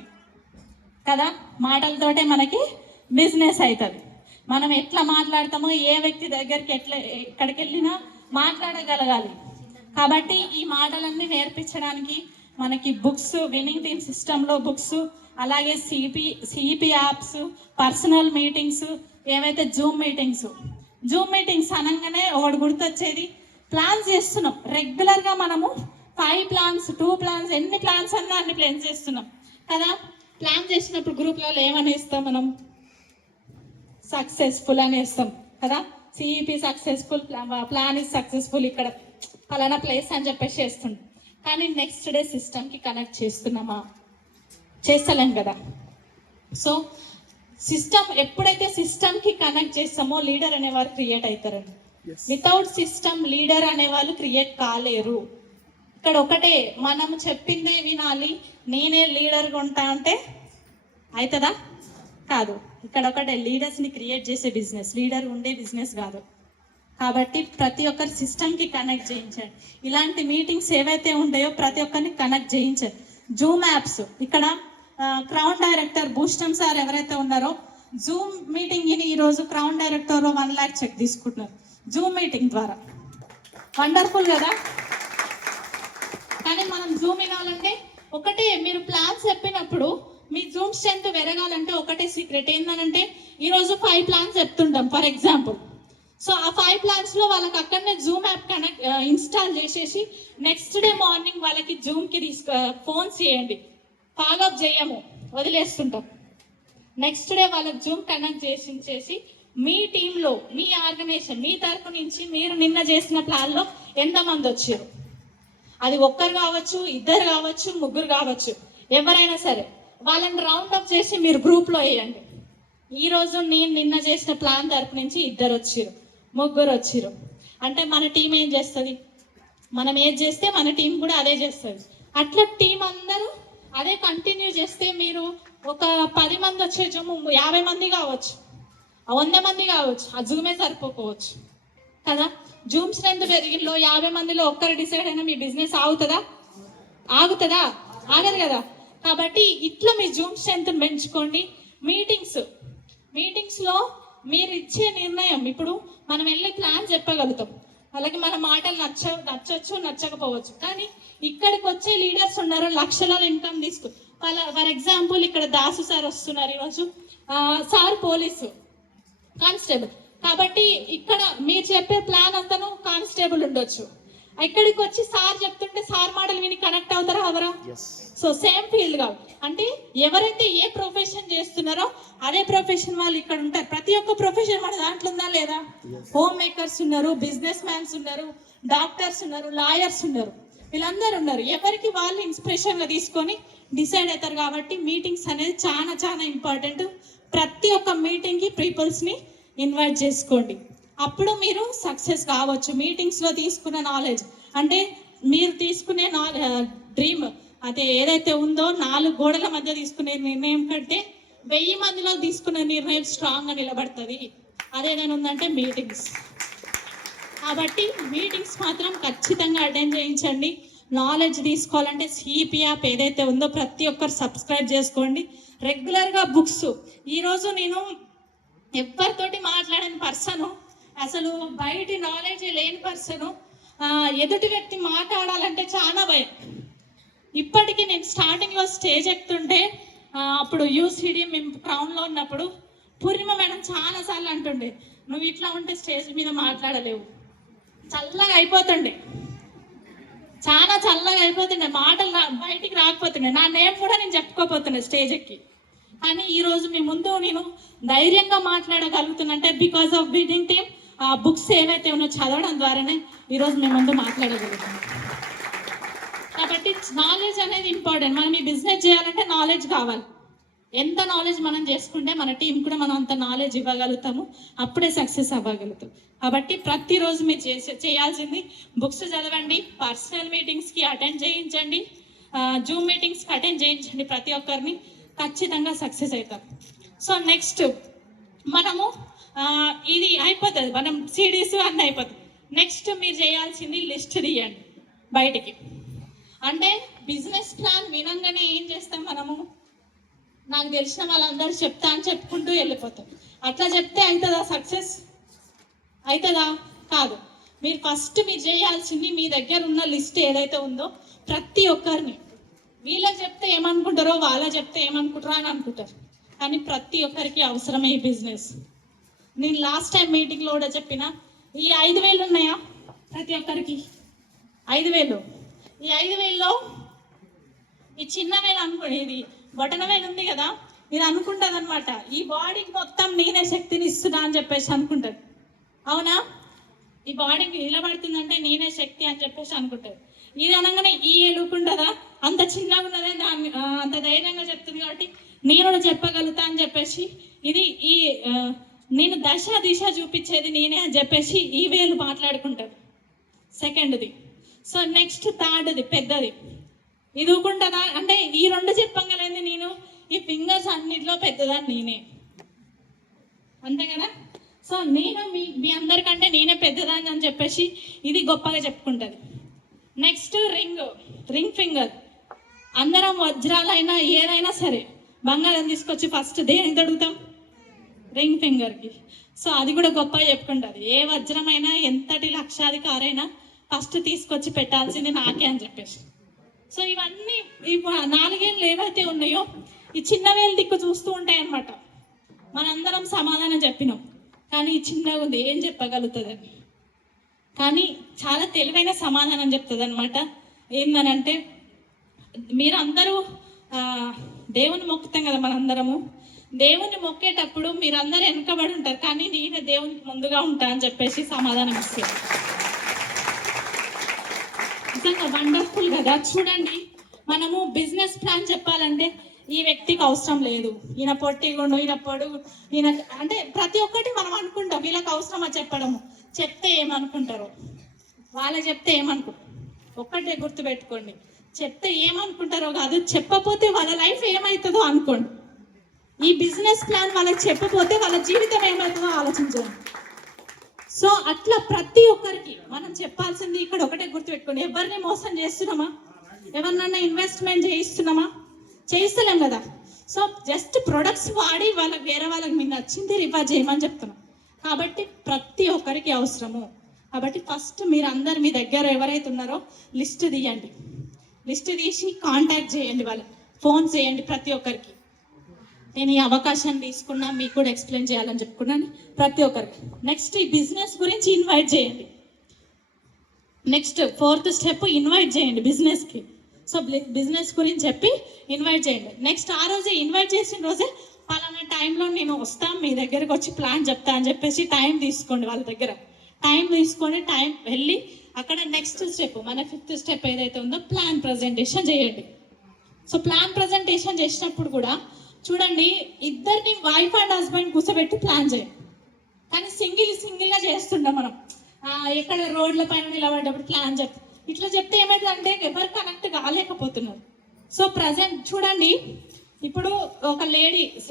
కదా, మాటలతోటే మనకి బిజినెస్ అవుతుంది. మనం ఎట్లా మాట్లాడతామో, ఏ వ్యక్తి దగ్గరికి ఎక్కడికి వెళ్ళినా మాట్లాడగలగాలి. కాబట్టి ఈ మాటలన్నీ నేర్పించడానికి మనకి బుక్స్, విన్నింగ్ టీమ్ సిస్టంలో బుక్స్, అలాగే సిపి యాప్స్, పర్సనల్ మీటింగ్స్, ఏవైతే జూమ్ మీటింగ్స్ అనగానే ఒకటి గుర్తొచ్చేది, ప్లాన్స్ చేస్తున్నాం రెగ్యులర్గా. మనము 5 ప్లాన్స్, 2 ప్లాన్స్, ఎన్ని ప్లాన్స్ అన్నా అన్ని ప్లాన్స్ చేస్తున్నాం కదా. ప్లాన్ చేసినప్పుడు గ్రూప్లలో ఏమని ఇస్తాం మనం, సక్సెస్ఫుల్ అని ఇస్తాం కదా. CEP successful, plan is successful, ఇక్కడ ఫలానా ప్లేస్ అని చెప్పేసి చేస్తుంటాం. కానీ నెక్స్ట్ డే సిస్టమ్కి కనెక్ట్ చేస్తున్నామా, చేస్తలేం కదా. సో సిస్టమ్ ఎప్పుడైతే సిస్టమ్కి కనెక్ట్ చేస్తామో లీడర్ అనేవారు క్రియేట్ అవుతారండి. వితౌట్ సిస్టమ్ లీడర్ అనేవాళ్ళు క్రియేట్ కాలేరు. ఇక్కడ ఒకటే, మనం చెప్పిందే వినాలి, నేనే లీడర్గా ఉంటా అంటే అవుతుందా? కాదు. ఇక్కడ ఒకటే, లీడర్స్ని క్రియేట్ చేసే బిజినెస్, లీడర్ ఉండే బిజినెస్ కాదు. కాబట్టి ప్రతి ఒక్కరి సిస్టమ్కి కనెక్ట్ చేయించండి. ఇలాంటి మీటింగ్స్ ఏవైతే ఉంటాయో ప్రతి ఒక్కరిని కనెక్ట్ చేయించండి. జూమ్ యాప్స్, ఇక్కడ క్రౌన్ డైరెక్టర్ భూషణం సార్ ఎవరైతే ఉన్నారో, జూమ్ మీటింగ్ని ఈరోజు క్రౌన్ డైరెక్టర్ 1 lakh చెక్ తీసుకుంటున్నారు జూమ్ మీటింగ్ ద్వారా. వండర్ఫుల్ కదా. కానీ మనం జూమ్ వినాలంటే ఒకటే, మీరు ప్లాన్స్ చెప్పినప్పుడు మీ జూమ్ స్ట్రెంత్ పెరగాలంటే ఒకటే సీక్రెట్ ఏంటంటే, ఈరోజు 5 ప్లాన్స్ చెప్తుంటాం ఫర్ ఎగ్జాంపుల్. సో ఆ 5 ప్లాన్స్లో వాళ్ళకి అక్కడనే జూమ్ యాప్ కనెక్ట్ ఇన్స్టాల్ చేసేసి నెక్స్ట్ డే మార్నింగ్ వాళ్ళకి జూమ్కి ఫోన్స్ చేయండి. ఫాలోఅప్ చేయము, వదిలేస్తుంటాం. నెక్స్ట్ డే వాళ్ళకి జూమ్ కనెక్ట్ చేసి మీ టీంలో, మీ ఆర్గనైజేషన్, మీ తరపు నుంచి మీరు నిన్న చేసిన ప్లాన్లో ఎంతమంది వచ్చారు, అది ఒక్కరు కావచ్చు, 2 కావచ్చు, 3 కావచ్చు, ఎవరైనా సరే వాళ్ళని రౌండ్ అప్ చేసి మీరు గ్రూప్లో వేయండి. ఈరోజు నేను నిన్న చేసిన ప్లాన్ తరపు నుంచి 2 వచ్చారు, 3 వచ్చారు అంటే మన టీం ఏం చేస్తుంది, మనం ఏది చేస్తే మన టీం కూడా అదే చేస్తుంది. అట్లా టీం అందరూ అదే కంటిన్యూ చేస్తే మీరు ఒక 10 మంది వచ్చే జూమ్ 50 మంది కావచ్చు, 100 మంది కావచ్చు, ఆ జూమే సరిపోవచ్చు కదా. జూమ్ స్ట్రెంత్ పెరిగిలో 50 మందిలో ఒక్కరు డిసైడ్ అయినా మీ బిజినెస్ ఆగుతుందా? ఆగదు కదా. కాబట్టి ఇట్లా మీ జూమ్ స్ట్రెంత్ పెంచుకోండి. మీటింగ్స్లో మీరు ఇచ్చే నిర్ణయం, ఇప్పుడు మనం వెళ్ళి ప్లాన్ చెప్పగలుగుతాం, వాళ్ళకి మన మాటలు నచ్చవచ్చు, నచ్చకపోవచ్చు. కానీ ఇక్కడికి వచ్చే లీడర్స్ ఉన్నారు, లక్షల ఇన్కమ్ ఫర్ ఎగ్జాంపుల్ ఇక్కడ దాసు సార్ వస్తున్నారు ఈరోజు, సార్ పోలీసు కానిస్టేబుల్. కాబట్టి ఇక్కడ మీరు చెప్పే ప్లాన్ అంతను కానిస్టేబుల్ ఉండొచ్చు, ఇక్కడికి వచ్చి సార్ చెప్తుంటే సార్ మాటలు విని కనెక్ట్ అవుతారా అవరా? సో సేమ్ ఫీల్డ్ కాదు. అంటే ఎవరైతే ఏ ప్రొఫెషన్ చేస్తున్నారో అదే ప్రొఫెషన్ వాళ్ళు ఇక్కడ ఉంటారు. ప్రతి ఒక్క ప్రొఫెషన్ మన దాంట్లో ఉందా లేదా? హోమ్ మేకర్స్ ఉన్నారు, బిజినెస్ మ్యాన్స్ ఉన్నారు, డాక్టర్స్ ఉన్నారు, లాయర్స్ ఉన్నారు, వీళ్ళందరూ ఉన్నారు. ఎవరికి వాళ్ళు ఇన్స్పిరేషన్గా తీసుకొని డిసైడ్ అవుతారు. కాబట్టి మీటింగ్స్ అనేది చాలా చాలా ఇంపార్టెంట్. ప్రతి ఒక్క మీటింగ్కి పీపుల్స్ని ఇన్వైట్ చేసుకోండి, అప్పుడు మీరు సక్సెస్ కావచ్చు. మీటింగ్స్లో తీసుకున్న నాలెడ్జ్ అంటే మీరు తీసుకునే డ్రీమ్ అదే ఏదైతే ఉందో 4 గోడల మధ్య తీసుకునే నిర్ణయం కంటే 1000 మందిలో తీసుకునే నిర్ణయం స్ట్రాంగ్గా నిలబడుతుంది. అదేదైనా ఉందంటే మీటింగ్స్. కాబట్టి మీటింగ్స్ మాత్రం ఖచ్చితంగా అటెండ్ చేయించండి. నాలెడ్జ్ తీసుకోవాలంటే సిపి యాప్ ఏదైతే ఉందో ప్రతి ఒక్కరు సబ్స్క్రైబ్ చేసుకోండి. రెగ్యులర్గా బుక్స్, ఈరోజు నేను ఎవరితోటి మాట్లాడని పర్సను, అసలు బయటి నాలెడ్జ్ లేని పర్సను, ఎదుటి వ్యక్తి మాట్లాడాలంటే చాలా భయం. ఇప్పటికీ నేను స్టార్టింగ్లో స్టేజ్ ఎక్కుతుంటే, అప్పుడు యూసిడి మేము క్రౌన్లో ఉన్నప్పుడు పూర్ణిమ మేడం చాలాసార్లు అంటుండే, నువ్వు ఇట్లా ఉంటే స్టేజ్ మీద మాట్లాడలేవు, చల్లగా అయిపోతుండే, చాలా చల్లగా అయిపోతుండే, మాటలు బయటికి రాకపోతుండే, నా నేమ్ కూడా నేను చెప్పుకోపోతుండే స్టేజ్ ఎక్కి. కానీ ఈరోజు మీ ముందు నేను ధైర్యంగా మాట్లాడగలుగుతున్నంటే బికాస్ ఆఫ్ విన్నింగ్ టీమ్ ఆ బుక్స్ ఏవైతే ఉన్నాయో చదవడం ద్వారానే ఈరోజు మేము ముందు మాట్లాడగలుగుతాం. కాబట్టి నాలెడ్జ్ అనేది ఇంపార్టెంట్. మనం ఈ బిజినెస్ చేయాలంటే నాలెడ్జ్ కావాలి. ఎంత నాలెడ్జ్ మనం చేసుకుంటే మన టీం కూడా మనం అంత నాలెడ్జ్ ఇవ్వగలుగుతాము, అప్పుడే సక్సెస్ అవ్వగలుగుతాం. కాబట్టి ప్రతిరోజు మీరు చేయాల్సింది బుక్స్ చదవండి, పర్సనల్ మీటింగ్స్కి అటెండ్ చేయించండి, జూమ్ మీటింగ్స్కి అటెండ్ చేయించండి. ప్రతి ఒక్కరిని ఖచ్చితంగా సక్సెస్ అవుతారు. సో నెక్స్ట్ మనము ఇది అయిపోతుంది, మనం సిడీస్ అన్నీ అయిపోతుంది. నెక్స్ట్ మీరు చేయాల్సింది లిస్ట్ తీయండి బయటికి. అంటే బిజినెస్ ప్లాన్ వినంగానే ఏం చేస్తాం మనము, నాకు తెలిసిన వాళ్ళందరూ చెప్తా అని చెప్పుకుంటూ వెళ్ళిపోతాం. అట్లా చెప్తే అవుతుందా సక్సెస్? అవుతుందా? కాదు. మీరు ఫస్ట్ మీరు చేయాల్సింది మీ దగ్గర ఉన్న లిస్ట్ ఏదైతే ఉందో ప్రతి ఒక్కరిని, వీళ్ళకి చెప్తే ఏమనుకుంటారో వాళ్ళకి చెప్తే ఏమనుకుంటారో అని అనుకుంటారు, కానీ ప్రతి ఒక్కరికి అవసరమే ఈ బిజినెస్. నేను లాస్ట్ టైం మీటింగ్లో కూడా చెప్పిన, ఈ 5,000 ఉన్నాయా ప్రతి ఒక్కరికి? 5,000. ఈ 5,000లో ఈ చిన్న వేలు అనుకోండి, ఇది బొటన వేలు ఉంది కదా, ఇది అనుకుంటుంది అనమాట, ఈ బాడీకి మొత్తం నేనే శక్తిని ఇస్తున్నా అని చెప్పేసి అనుకుంటుంది. అవునా? ఈ బాడీకి నిలబడుతుందంటే నేనే శక్తి అని చెప్పేసి అనుకుంటుంది. ఇది అనగానే ఈ ఎలుకుంటుందా, అంత చిన్నగా ఉన్నదే దాన్ని అంత ధైర్యంగా చెప్తుంది కాబట్టి నేను చెప్పగలుగుతా అని చెప్పేసి ఇది ఈ నేను దశ దిశ చూపించేది నేనే అని చెప్పేసి ఈ వేలు మాట్లాడుకుంటుంది. సెకండ్ది. సో నెక్స్ట్ థర్డ్ది పెద్దది, ఇది ఊకుంటుందా అంటే ఈ 2 చెప్పగలేదు నేను, ఈ ఫింగర్స్ అన్నిట్లో పెద్దదాన్ని నేనే, అంతే కదా. సో నేను మీ అందరికంటే నేనే పెద్దదాన్ని అని చెప్పేసి ఇది గొప్పగా చెప్పుకుంటుంది. Next ring finger. అందరం వజ్రాలైనా ఏదైనా సరే బంగారం తీసుకొచ్చి ఫస్ట్ దేనికి తడుగుతాం? రింగ్ ఫింగర్కి. సో అది కూడా గొప్పగా చెప్పుకుంటుంది. ఏ వజ్రమైనా ఎంతటి లక్షాధికారైనా ఫస్ట్ తీసుకొచ్చి పెట్టాల్సింది నాకే అని చెప్పేసి. సో ఇవన్నీ 4 ఏళ్ళు ఏవైతే ఉన్నాయో ఈ చిన్న వేలు దిక్కు చూస్తూ ఉంటాయి అన్నమాట. మనందరం సమాధానం చెప్పినాం, కానీ ఈ చిన్నగా ఉంది ఏం చెప్పగలుగుతుందని, కానీ చాలా తెలివైన సమాధానం చెప్తుంది అనమాట. ఏందనంటే మీరందరూ దేవుని మొక్కుతాం కదా, మనందరము దేవుని మొక్కేటప్పుడు మీరందరూ వెనకబడి ఉంటారు, కానీ నేను దేవునికి ముందుగా ఉంటా అని చెప్పేసి సమాధానం ఇస్తాను. నిజంగా వండర్ఫుల్ కదా. చూడండి, మనము బిజినెస్ ప్లాన్ చెప్పాలంటే ఈ వ్యక్తికి అవసరం లేదు, ఈయన పొట్టిగుండు, ఈయన పొడుగు, ఈయన అంటే ప్రతి ఒక్కటి మనం అనుకుంటాం. వీళ్ళకి అవసరమా చెప్పడము? చెప్తే ఏమనుకుంటారో, వాళ్ళకి చెప్తే ఏమనుకుంటారు, ఒక్కటే గుర్తుపెట్టుకోండి, చెప్తే ఏమనుకుంటారో కాదు, చెప్పపోతే వాళ్ళ లైఫ్ ఏమవుతుందో అనుకోండి. ఈ బిజినెస్ ప్లాన్ వాళ్ళకి చెప్పపోతే వాళ్ళ జీవితం ఏమవుతుందో ఆలోచించండి. సో అట్లా ప్రతి ఒక్కరికి మనం చెప్పాల్సింది ఇక్కడ ఒకటే గుర్తుపెట్టుకోండి, ఎవరిని మోసం చేస్తున్నామా, ఎవరినన్నా ఇన్వెస్ట్మెంట్ చేయిస్తున్నామా? చేయిస్తలేం కదా. సో జస్ట్ ప్రొడక్ట్స్ వాడి వాళ్ళకి వేరే వాళ్ళకి మీకు నచ్చింది రిఫర్ చేయమని చెప్తున్నాం. కాబట్టి ప్రతి ఒక్కరికి అవసరము. కాబట్టి ఫస్ట్ మీరు అందరు మీ దగ్గర ఎవరైతే ఉన్నారో లిస్ట్ తీయండి, లిస్ట్ తీసి కాంటాక్ట్ చేయండి, వాళ్ళకి ఫోన్ చేయండి ప్రతి ఒక్కరికి. నేను ఈ అవకాశాన్ని తీసుకున్నా మీకు కూడా ఎక్స్ప్లెయిన్ చేయాలని చెప్పుకున్నాను ప్రతి ఒక్కరికి. నెక్స్ట్ ఈ బిజినెస్ గురించి ఇన్వైట్ చేయండి. నెక్స్ట్ 4th స్టెప్ ఇన్వైట్ చేయండి బిజినెస్కి. సో బిజినెస్ గురించి చెప్పి ఇన్వైట్ చేయండి. నెక్స్ట్ ఆ రోజే ఇన్వైట్ చేసిన రోజే పలానా టైంలో నేను వస్తాను మీ దగ్గరకు వచ్చి ప్లాన్ చెప్తా అని చెప్పేసి టైం తీసుకోండి. వాళ్ళ దగ్గర టైం తీసుకొని వెళ్ళి అక్కడ నెక్స్ట్ స్టెప్ మన 5th స్టెప్ ఏదైతే ఉందో ప్లాన్ ప్రజెంటేషన్ చేయండి. సో ప్లాన్ ప్రజెంటేషన్ చేసినప్పుడు కూడా చూడండి, ఇద్దరిని వైఫ్ అండ్ హస్బెండ్ కూర్చోబెట్టి ప్లాన్ చేయండి. కానీ సింగిల్గా చేస్తుంటాం మనం, ఎక్కడ రోడ్ల పైన నిలబడేటప్పుడు ప్లాన్ చెప్తాం. ఇట్లా చెప్తే ఏమైందంటే ఎవరు కనెక్ట్ కాలేకపోతున్నారు. సో ప్రజెంట్ చూడండి, ఇప్పుడు ఒక లేడీస్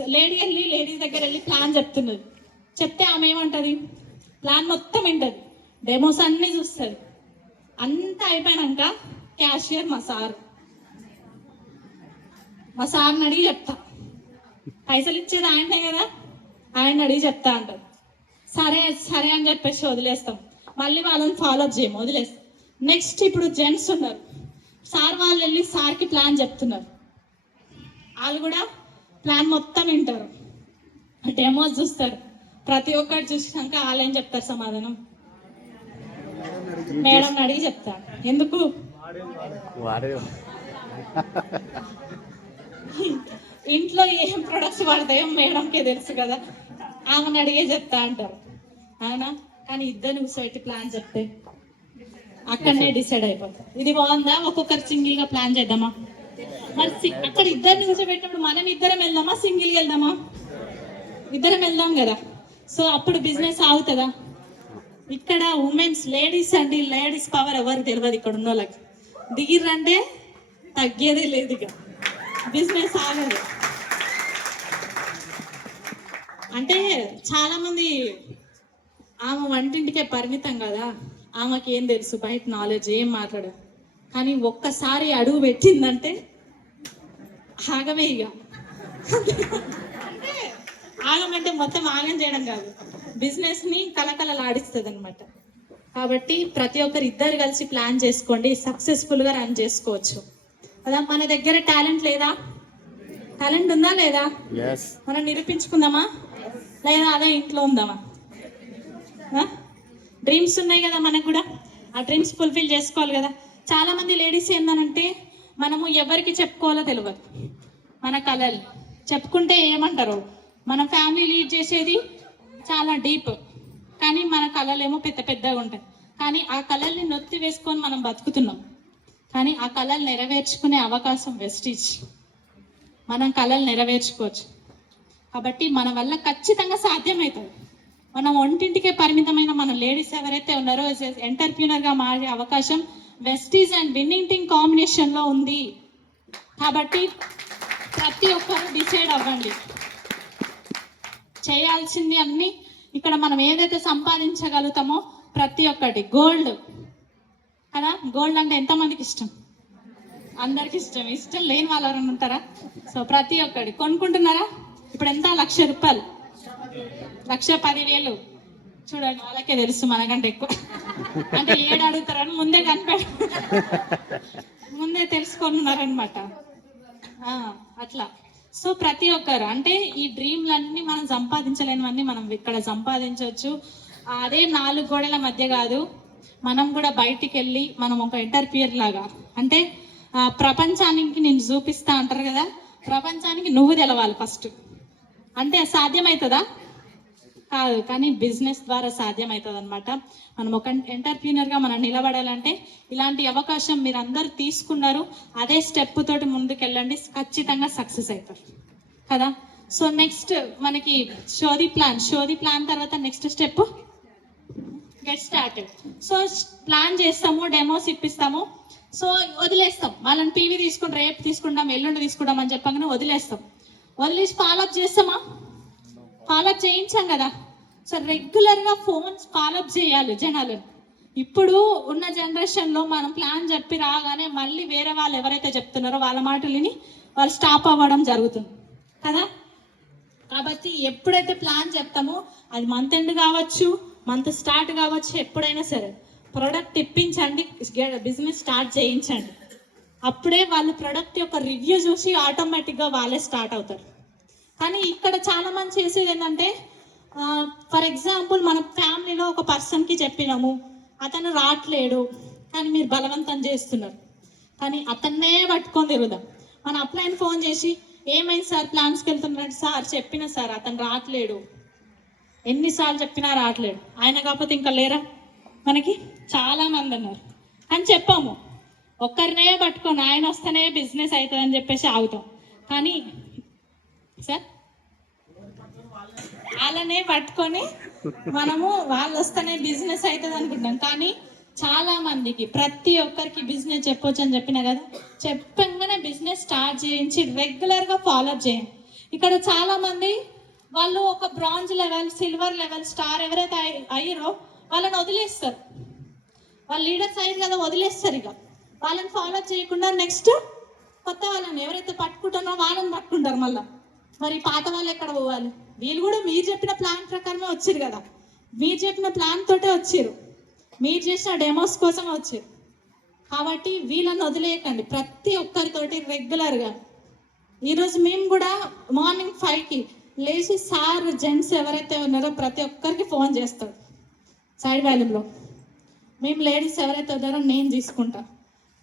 దగ్గర వెళ్ళి ప్లాన్ చెప్తున్నది. చెప్తే ఆమె ఏమంటుంది, ప్లాన్ మొత్తం వింటది, డెమోస్ అన్నీ చూస్తుంది. అంతా అయిపోయాక క్యాషియర్ మా సార్ని అడిగి చెప్తా, పైసలు ఇచ్చేది ఆయనే కదా, ఆయన అడిగి చెప్తా అంటారు. సరే అని చెప్పేసి వదిలేస్తాం. మళ్ళీ వాళ్ళని ఫాలోఅప్ చేయము, వదిలేస్తాం. నెక్స్ట్ ఇప్పుడు జెంట్స్ ఉన్నారు, సార్ వాళ్ళు వెళ్ళి సార్కి ప్లాన్ చెప్తున్నారు. వాళ్ళు కూడా ప్లాన్ మొత్తం వింటారు, డెమోస్ చూస్తారు. ప్రతి ఒక్కటి చూసినాక వాళ్ళు ఏం చెప్తారు సమాధానం? మేడం అడిగి చెప్తారు. ఎందుకు? ఇంట్లో ఏం ప్రొడక్ట్స్ వాడతాయో మేడంకే తెలుసు కదా, ఆమెను అడిగే చెప్తా అంటారు. అవునా? కానీ ఇద్దరిని కూర్చోబెట్టి ప్లాన్ చెప్తే అక్కడనే డిసైడ్ అయిపోతాం. ఇది బాగుందా, ఒక్కొక్కరు సింగిల్ గా ప్లాన్ చేద్దామా? మరి అక్కడ ఇద్దరిని కూర్చోబెట్టినప్పుడు మనం ఇద్దరం వెళ్దామా, సింగిల్ గా వెళ్దామా? ఇద్దరం వెళ్దాం కదా. సో అప్పుడు బిజినెస్ ఆగుతుందా? ఇక్కడ ఉమెన్స్ లేడీస్ అండి, లేడీస్ పవర్ ఎవరికి తెలియదు. ఇక్కడ ఉన్న వాళ్ళకి దిగిర్రంటే తగ్గేదే లేదు, ఇక బిజినెస్ ఆగదు. అంటే చాలా మంది ఆమె వంటింటికే పరిమితం కదా, ఆమెకి ఏం తెలుసు బయట నాలెడ్జ్ ఏం మాట్లాడదు. కానీ ఒక్కసారి అడుగు పెట్టిందంటే ఆగమే ఇక. అంటే ఆగమంటే మొత్తం ఆగం చేయడం కాదు, బిజినెస్ ని కలకలలాడిస్తుంది అనమాట. కాబట్టి ప్రతి ఒక్కరు ఇద్దరు కలిసి ప్లాన్ చేసుకోండి, సక్సెస్ఫుల్ గా రన్ చేసుకోవచ్చు కదా. మన దగ్గర టాలెంట్ లేదా? టాలెంట్ ఉందా లేదా? మనం నిరూపించుకుందామా లేదా? అదే ఇంట్లో ఉందామా? డ్రీమ్స్ ఉన్నాయి కదా మనకు కూడా, ఆ డ్రీమ్స్ ఫుల్ఫిల్ చేసుకోవాలి కదా. చాలా మంది లేడీస్ ఏందనంటే మనము ఎవరికి చెప్పుకోవాలో తెలియదు. మన కళలు చెప్పుకుంటే ఏమంటారు, మన ఫ్యామిలీ లీడ్ చేసేది చాలా డీప్, కానీ మన కళలు ఏమో పెద్ద పెద్దగా ఉంటాయి. కానీ ఆ కళల్ని నొత్తి వేసుకొని మనం బతుకుతున్నాం. కానీ ఆ కళలు నెరవేర్చుకునే అవకాశం వెస్టీజ్. మనం కళలు నెరవేర్చుకోవచ్చు. కాబట్టి మన వల్ల ఖచ్చితంగా సాధ్యమవుతుంది. మనం ఒంటింటికే పరిమితమైన మన లేడీస్ ఎవరైతే ఉన్నారో ఎంటర్ప్రీనర్గా మారే అవకాశం వెస్టీజ్ అండ్ విన్నింగ్ టీమ్ కాంబినేషన్లో ఉంది. కాబట్టి ప్రతి ఒక్కరు డిసైడ్ అవ్వండి. చేయాల్సింది అన్ని ఇక్కడ మనం ఏదైతే సంపాదించగలుగుతామో ప్రతి ఒక్కటి గోల్డ్ కదా. గోల్డ్ అంటే ఎంతమందికి ఇష్టం? అందరికి ఇష్టం. ఇష్టం లేని వాళ్ళు ఎవరైనా ఉంటారా? సో ప్రతి ఒక్కటి కొనుక్కుంటున్నారా? ఇప్పుడు ఎంత? 1,00,000 రూపాయలు, 1,10,000. చూడండి, వాళ్ళకే తెలుసు మనకంటే ఎక్కువ. అంటే ఏడు అడుగుతారని ముందే కనిపెడు, ముందే తెలుసుకుంటున్నారనమాట. అట్లా. సో ప్రతి ఒక్కరు అంటే ఈ డ్రీమ్లన్నీ మనం సంపాదించలేనివన్నీ మనం ఇక్కడ సంపాదించవచ్చు. అదే 4 గోడల మధ్య కాదు, మనం కూడా బయటికి వెళ్ళి మనం ఒక ఎంటర్ప్రియర్ లాగా, అంటే ప్రపంచానికి నేను చూపిస్తా అంటారు కదా, ప్రపంచానికి నువ్వు తెలవాలి ఫస్ట్. అంటే సాధ్యమవుతుందా? కాదు, కానీ బిజినెస్ ద్వారా సాధ్యమవుతుంది అనమాట. మనం ఒక ఎంటర్ప్రీనర్గా మనం నిలబడాలంటే ఇలాంటి అవకాశం మీరు అందరూ తీసుకున్నారు. అదే స్టెప్ తోటి ముందుకెళ్ళండి, ఖచ్చితంగా సక్సెస్ అవుతారు కదా. సో నెక్స్ట్ మనకి షోది ప్లాన్ తర్వాత next step get started. So plan చేస్తాము, డెమోస్ ఇప్పిస్తాము, సో వదిలేస్తాం. వాళ్ళని పీవీ తీసుకుని రేపు తీసుకుంటాం, ఎల్లుండి తీసుకుంటాం అని చెప్పగానే వదిలేస్తాం. వదిలేసి ఫాలోఅప్ చేస్తామా? ఫాలోఅప్ చేయించాం కదా. సో రెగ్యులర్గా ఫాలోఅప్ చేయాలి జనాలను. ఇప్పుడు ఉన్న జనరేషన్లో మనం ప్లాన్ చెప్పి రాగానే మళ్ళీ వేరే వాళ్ళు ఎవరైతే చెప్తున్నారో వాళ్ళ మాటలని వాళ్ళు స్టాప్ అవ్వడం జరుగుతుంది కదా. కాబట్టి ఎప్పుడైతే ప్లాన్ చెప్తామో అది మంత్ ఎండ్ కావచ్చు, మంత్ స్టార్ట్ కావచ్చు, ఎప్పుడైనా సరే ప్రొడక్ట్ ఇప్పించండి, బిజినెస్ స్టార్ట్ చేయించండి. అప్పుడే వాళ్ళు ప్రొడక్ట్ యొక్క రివ్యూ చూసి ఆటోమేటిక్గా వాళ్ళే స్టార్ట్ అవుతారు. కానీ ఇక్కడ చాలా మంది చేసేది ఏంటంటే, ఫర్ ఎగ్జాంపుల్ మన ఫ్యామిలీలో ఒక పర్సన్కి చెప్పినాము, అతను రావట్లేడు, కానీ మీరు బలవంతం చేస్తున్నారు. కానీ అతన్నే పట్టుకొని తిరుగుదాం. మన అప్లైన్ ఫోన్ చేసి ఏమైంది సార్, ప్లాన్స్కి వెళ్తున్నాడు సార్, చెప్పిన సార్ అతను రావట్లేడు, ఎన్నిసార్లు చెప్పినా రావట్లేడు, ఆయన కాకపోతే ఇంకా లేరా మనకి చాలా మంది ఉన్నారు అని చెప్పాము. ఒక్కరినే పట్టుకొని ఆయన వస్తేనే బిజినెస్ అవుతుంది అని చెప్పేసి ఆగుతాం. కానీ సార్ వాళ్ళనే పట్టుకొని మనము వాళ్ళు వస్తేనే బిజినెస్ అవుతుంది అనుకుంటాం. కానీ చాలా మందికి ప్రతి ఒక్కరికి బిజినెస్ చెప్పొచ్చు అని చెప్పినా కదా, చెప్పంగానే బిజినెస్ స్టార్ట్ చేయించి రెగ్యులర్గా ఫాలోఅప్ చేయండి. ఇక్కడ చాలా మంది వాళ్ళు ఒక bronze level, silver level, star ఎవరైతే అయ్యారో వాళ్ళని వదిలేస్తారు. వాళ్ళు లీడర్స్ అయ్యారు కదా, వదిలేస్తారు. ఇక వాళ్ళని ఫాలో చేయకుండా నెక్స్ట్ కొత్త వాళ్ళని ఎవరైతే పట్టుకుంటారో వాళ్ళని పట్టుకుంటారు మళ్ళీ. మరి పాత వాళ్ళు ఎక్కడ పోవాలి? వీళ్ళు కూడా మీరు చెప్పిన ప్లాన్ ప్రకారమే వచ్చారు కదా, మీరు చెప్పిన ప్లాన్ తోటే వచ్చారు, మీరు చేసిన డెమోస్ కోసమే వచ్చారు. కాబట్టి వీళ్ళని వదిలేయకండి, ప్రతి ఒక్కరితోటి రెగ్యులర్గా. ఈరోజు మేము కూడా మార్నింగ్ 5కి లేచి సార్ జెంట్స్ ఎవరైతే ఉన్నారో ప్రతి ఒక్కరికి ఫోన్ చేస్తాడు. సైడ్ వాల్యూలో మేము లేడీస్ ఎవరైతే ఉన్నారో నేను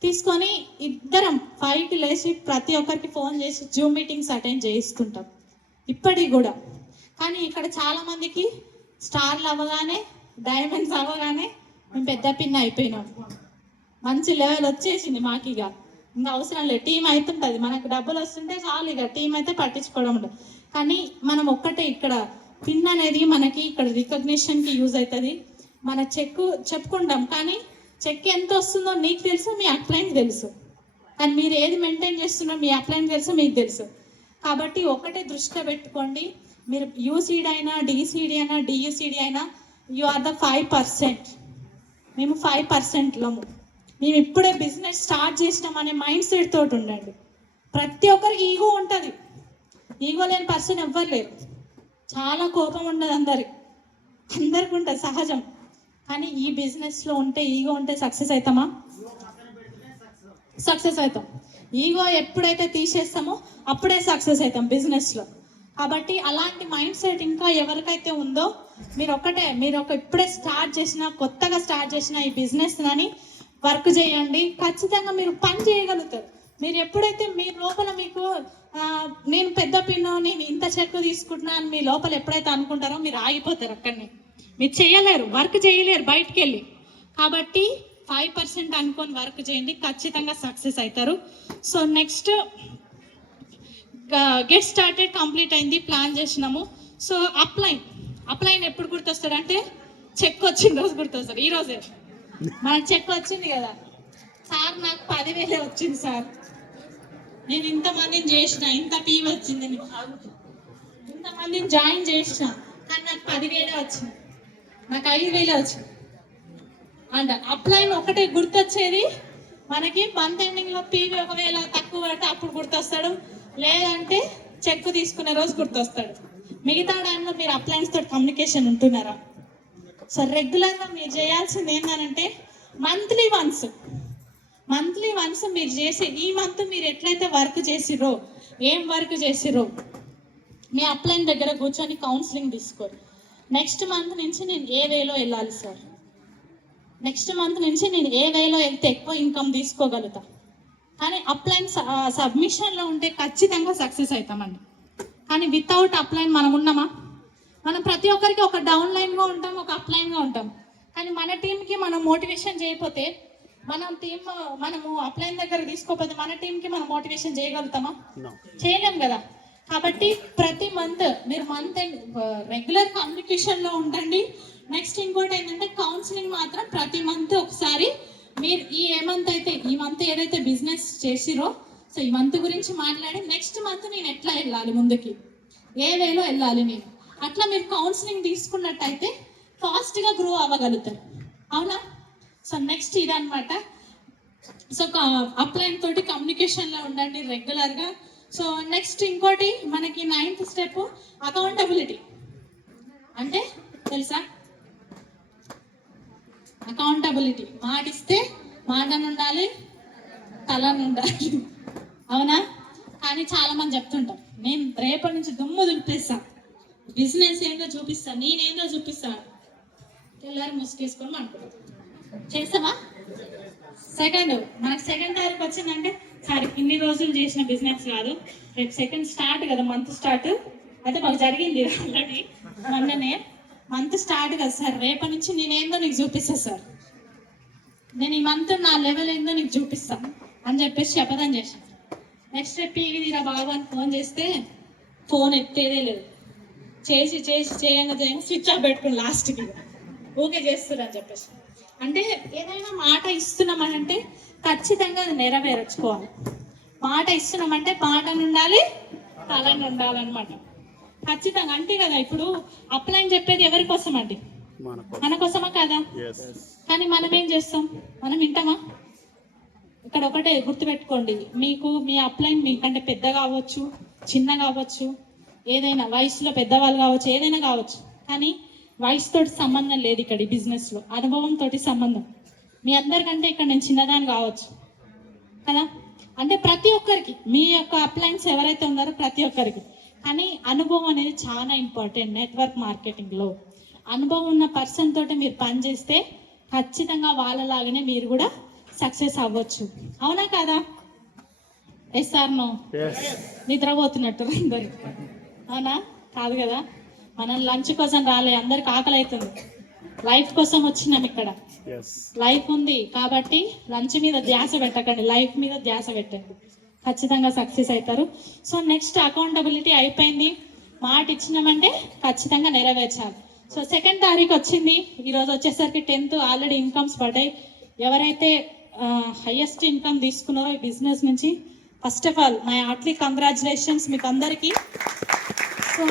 తీసుకొని ఇద్దరం 5కి లేచి ప్రతి ఒక్కరికి ఫోన్ చేసి జూమ్ మీటింగ్స్ అటెండ్ చేయిస్తుంటాం ఇప్పటికి కూడా. కానీ ఇక్కడ చాలా మందికి స్టార్లు అవ్వగానే డైమండ్స్ అవ్వగానే మేము పెద్ద పిన్ అయిపోయినాం. మంచి లెవెల్ వచ్చేసింది మాకు. ఇక ఇంకా అవసరం లేదు, టీం అవుతుంటుంది, మనకు డబ్బులు వస్తుంటే చాలు, ఇక టీం అయితే పట్టించుకోవడం ఉండదు. కానీ మనం ఒక్కటే ఇక్కడ పిన్ అనేది మనకి ఇక్కడ రికగ్నిషన్కి యూజ్ అవుతుంది. మన చెక్ చెప్పుకుంటాం, కానీ చెక్ ఎంత వస్తుందో నీకు తెలుసు, మీ అప్లైన్కి తెలుసు. కానీ మీరు ఏది మెయింటైన్ చేస్తున్నారో మీ అప్లైన్ తెలుసు, మీకు తెలుసు. కాబట్టి ఒకటే దృష్టిలో పెట్టుకోండి, మీరు యూసీడీ అయినా డీసీడీ అయినా డియూసీడీ అయినా యు ఆర్ ద 5%. మేము 5%లో మేము ఇప్పుడే బిజినెస్ స్టార్ట్ చేసినాం అనే మైండ్ సెట్ తోటి ఉండండి. ప్రతి ఒక్కరికి ఈగో ఉంటుంది, ఈగో లేని పర్సన్ ఎవ్వరు లేరు. చాలా కోపం ఉండదు అందరికి ఉంటుంది, సహజం. కానీ ఈ బిజినెస్లో ఉంటే ఈగో ఉంటే సక్సెస్ అవుతామా? సక్సెస్ అవుతాం. ఈగో ఎప్పుడైతే తీసేస్తామో అప్పుడే సక్సెస్ అవుతాం బిజినెస్లో. కాబట్టి అలాంటి మైండ్ సెట్ ఇంకా ఎవరికైతే ఉందో మీరు ఇప్పుడే కొత్తగా స్టార్ట్ చేసిన ఈ బిజినెస్ అని వర్క్ చేయండి. ఖచ్చితంగా మీరు పని చేయగలుగుతారు. మీరు ఎప్పుడైతే మీ లోపల మీకు నేను పెద్ద పిన్ను, నేను ఇంత చెక్ తీసుకుంటున్నాను మీ లోపల ఎప్పుడైతే అనుకుంటారో మీరు ఆగిపోతారు అక్కడనే. మీరు చేయలేరు, వర్క్ చేయలేరు బయటికి వెళ్ళి. కాబట్టి 5% అనుకొని వర్క్ చేయండి, ఖచ్చితంగా సక్సెస్ అవుతారు. So next get started complete అయింది, ప్లాన్ చేసినాము. సో అప్లైన్ ఎప్పుడు గుర్తొస్తాడంటే చెక్ వచ్చిన రోజు గుర్తొస్తాడు. ఈ రోజే మనకు చెక్ వచ్చింది కదా సార్, నాకు 10,000 వచ్చింది సార్, నేను ఇంతమందిని చేసిన, ఇంత పీవీ వచ్చింది, ఇంతమందిని జాయిన్ చేసిన, కానీ నాకు 10,000 వచ్చింది, నాకు 5,000 వచ్చింది అంట. అప్లైన్ ఒకటే గుర్తొచ్చేది మనకి. మంత్ ఎండింగ్ లో పీవీ ఒకవేళ తక్కువ పడితే అప్పుడు గుర్తొస్తాడు, లేదంటే చెక్ తీసుకునే రోజు గుర్తొస్తాడు. మిగతా టైంలో మీరు అప్లైన్స్ తోటి కమ్యూనికేషన్ ఉంటున్నారా? సో రెగ్యులర్గా మీరు చేయాల్సింది ఏంటంటే మంత్లీ వన్స్ మీరు చేసి, ఈ మంత్ మీరు ఎట్లయితే వర్క్ చేసిరో, ఏం వర్క్ చేసిరో మీ అప్లైన్ దగ్గర కూర్చొని కౌన్సిలింగ్ తీసుకోరు. నెక్స్ట్ మంత్ నుంచి నేను ఏ వేలో వెళ్ళాలి సార్, నెక్స్ట్ మంత్ నుంచి నేను ఏ వేలో వెళ్తే ఎక్కువ ఇన్కమ్ తీసుకోగలుగుతా. కానీ అప్లైన్ సబ్మిషన్లో ఉంటే ఖచ్చితంగా సక్సెస్ అవుతామండి. కానీ వితౌట్ అప్లైన్ మనం ఉన్నామా? మనం ప్రతి ఒక్కరికి ఒక డౌన్ లైన్గా ఉంటాం, ఒక అప్లైన్గా ఉంటాం. కానీ మన టీంకి మనం మోటివేషన్ చేయకపోతే, మనము అప్లైన్ దగ్గర తీసుకోకపోతే మన టీంకి మనం మోటివేషన్ చేయగలుగుతామా? చేయలేం కదా. కాబట్టి ప్రతి మంత్ మీరు రెగ్యులర్ కమ్యూనికేషన్లో ఉండండి. నెక్స్ట్ ఇంకోటి ఏంటంటే కౌన్సిలింగ్ మాత్రం ప్రతి మంత్ ఒకసారి మీరు ఈ మంత్ ఏదైతే బిజినెస్ చేసిరో, సో ఈ మంత్ గురించి మాట్లాడి నెక్స్ట్ మంత్ నేను ఎట్లా వెళ్ళాలి, ముందుకి ఏ వేలో వెళ్ళాలి నేను, అట్లా మీరు కౌన్సిలింగ్ తీసుకున్నట్టయితే ఫాస్ట్గా గ్రో అవ్వగలుగుతారు. అవునా? సో నెక్స్ట్ ఇదనమాట. సో అప్లైన్ తోటి కమ్యూనికేషన్లో ఉండండి రెగ్యులర్గా. సో నెక్స్ట్ ఇంకోటి మనకి 9th స్టెప్ అకౌంటబిలిటీ. అంటే తెలుసా? అకౌంటబిలిటీ మాటిస్తే మాటనుండాలి, తలనుండాలి. అవునా? కానీ చాలా మంది చెప్తుంటాం, నేను రేపటి నుంచి దుమ్ము దులిపేస్తా, బిజినెస్ ఏందో చూపిస్తా, నేనేందో చూపిస్తాను, తెల్లారి ముసుగేసుకొని అనుకుంటాం. చేస్తామా? మనకు సెకండ్ తారీఖు వచ్చిందంటే సరే ఇన్ని రోజులు చేసిన బిజినెస్ కాదు, రేపు సెకండ్ స్టార్ట్ కదా, మంత్ స్టార్ట్ అయితే మాకు జరిగింది ఆల్రెడీ మొన్ననే. మంత్ స్టార్ట్ కదా సార్, రేపటి నుంచి నేనేందో నీకు చూపిస్తా సార్, నేను ఈ మంత్ నా లెవెల్ ఏందో నీకు చూపిస్తా అని చెప్పేసి శపథం చేశాను. నెక్స్ట్ స్టెప్ ఇది బాబు అని ఫోన్ చేస్తే ఫోన్ ఎత్తేదే లేదు. చేసి చేయంగా స్విచ్ ఆఫ్ పెట్టుకుని లాస్ట్కి ఓకే చేస్తారు అని చెప్పేసి. అంటే ఏదైనా మాట ఇస్తున్నామనంటే ఖచ్చితంగా అది నెరవేర్చుకోవాలి. మాట ఇస్తున్నామంటే మాటను ఉండాలి, తలని ఉండాలన్నమాట. ఖచ్చితంగా అంతే కదా. ఇప్పుడు అప్లైన్ చెప్పేది ఎవరి కోసం అండి? మన కోసమా కాదా? కానీ మనం ఏం చేస్తాం? మనం వింటామా? ఇక్కడ ఒకటే గుర్తుపెట్టుకోండి, మీకు మీ అప్లైన్ మీకంటే పెద్ద కావచ్చు, చిన్న కావచ్చు, ఏదైనా వయసులో పెద్దవాళ్ళు కావచ్చు, ఏదైనా కావచ్చు. కానీ వయసుతోటి సంబంధం లేదు ఇక్కడ ఈ బిజినెస్లో, అనుభవంతో సంబంధం. మీ అందరికంటే ఇక్కడ నేను చిన్నదాన్ని కావచ్చు కదా. అంటే ప్రతి ఒక్కరికి మీ యొక్క అప్లైన్స్ ఎవరైతే ఉన్నారో ప్రతి ఒక్కరికి. కానీ అనుభవం అనేది చాలా ఇంపార్టెంట్. నెట్వర్క్ మార్కెటింగ్లో అనుభవం ఉన్న పర్సన్ తోటి మీరు పనిచేస్తే ఖచ్చితంగా వాళ్ళలాగానే మీరు కూడా సక్సెస్ అవ్వచ్చు. అవునా కాదా? Yes are no? నిద్రపోతున్నట్టు అందరు. అవునా? కాదు కదా. మనం లంచ్ కోసం రాలే, అందరికి ఆకలి అవుతుంది. లైఫ్ కోసం వచ్చినాం ఇక్కడ. లైఫ్ ఉంది కాబట్టి లంచ్ మీద ధ్యాస పెట్టకండి, లైఫ్ మీద ధ్యాస పెట్టండి, ఖచ్చితంగా సక్సెస్ అవుతారు. సో నెక్స్ట్ అకౌంటబిలిటీ అయిపోయింది, మాట ఇచ్చినామంటే ఖచ్చితంగా నెరవేర్చాలి. సో 2వ తారీఖు వచ్చింది, ఈరోజు వచ్చేసరికి 10th ఆల్రెడీ ఇన్కమ్స్ పడ్డాయి. ఎవరైతే హైయెస్ట్ ఇన్కమ్ తీసుకున్నారో ఈ బిజినెస్ నుంచి, first of all my heartly congratulations మీకు అందరికీ. సో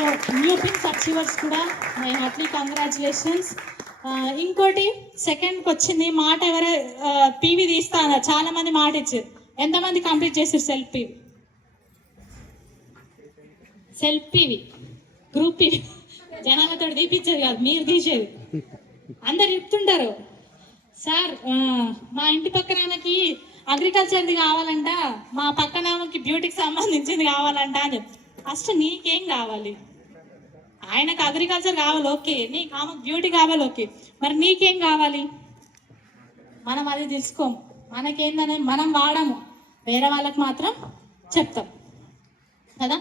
న్యూ పిన్స్ అచీవర్స్ కూడా మై హార్ట్లీ కంగ్రాచులేషన్స్. ఇంకోటి 2ndకి వచ్చింది మాట, ఎవరై పీవీ తీస్తా అన్నారు, చాలా మంది మాట ఇచ్చారు. ఎంతమంది కంప్లీట్ చేసారు self PV? Self PV group PV జనాలతో తీపిచ్చేది కాదు, మీరు తీసేది. అందరు చెప్తుంటారు, సార్ మా ఇంటి పక్కన ఆమెకి అగ్రికల్చర్ది కావాలంట, మా పక్కన ఆమెకి బ్యూటీకి సంబంధించింది కావాలంట అని చెప్తారు. ఫస్ట్ నీకేం కావాలి? ఆయనకు అగ్రికల్చర్ కావాలి ఓకే, నీకు ఆమెకు బ్యూటీ కావాలి ఓకే, మరి నీకేం కావాలి? మనం అది తెలుసుకోము, మనకేందనే మనం వాడము, వేరే వాళ్ళకి మాత్రం చెప్తాం కదా.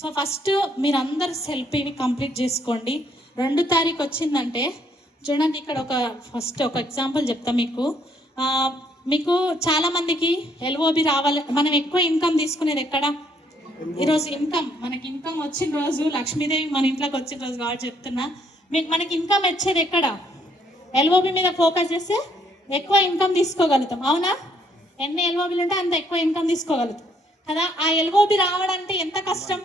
సో ఫస్ట్ మీరందరూ సెల్ఫ్ పీవీ కంప్లీట్ చేసుకోండి. 2వ తారీఖు వచ్చిందంటే చూడండి, ఇక్కడ ఫస్ట్ ఒక ఎగ్జాంపుల్ చెప్తా మీకు. మీకు చాలా మందికి ఎల్ఓబి రావాలి. మనం ఎక్కువ ఇన్కమ్ తీసుకునేది ఎక్కడ? ఈరోజు మనకి ఇన్కమ్ వచ్చిన రోజు, లక్ష్మీదేవి మన ఇంట్లోకి వచ్చిన రోజు కాబట్టి చెప్తున్నా, మనకి ఇన్కమ్ వచ్చేది ఎక్కడ? ఎల్ఓబి మీద ఫోకస్ చేస్తే ఎక్కువ ఇన్కమ్ తీసుకోగలుగుతాం, అవునా? ఎన్ని ఎల్ఓబిలు ఉంటే అంత ఎక్కువ ఇన్కమ్ తీసుకోగలుగుతాం కదా. ఆ ఎల్ఓబి రావాలంటే ఎంత కష్టం?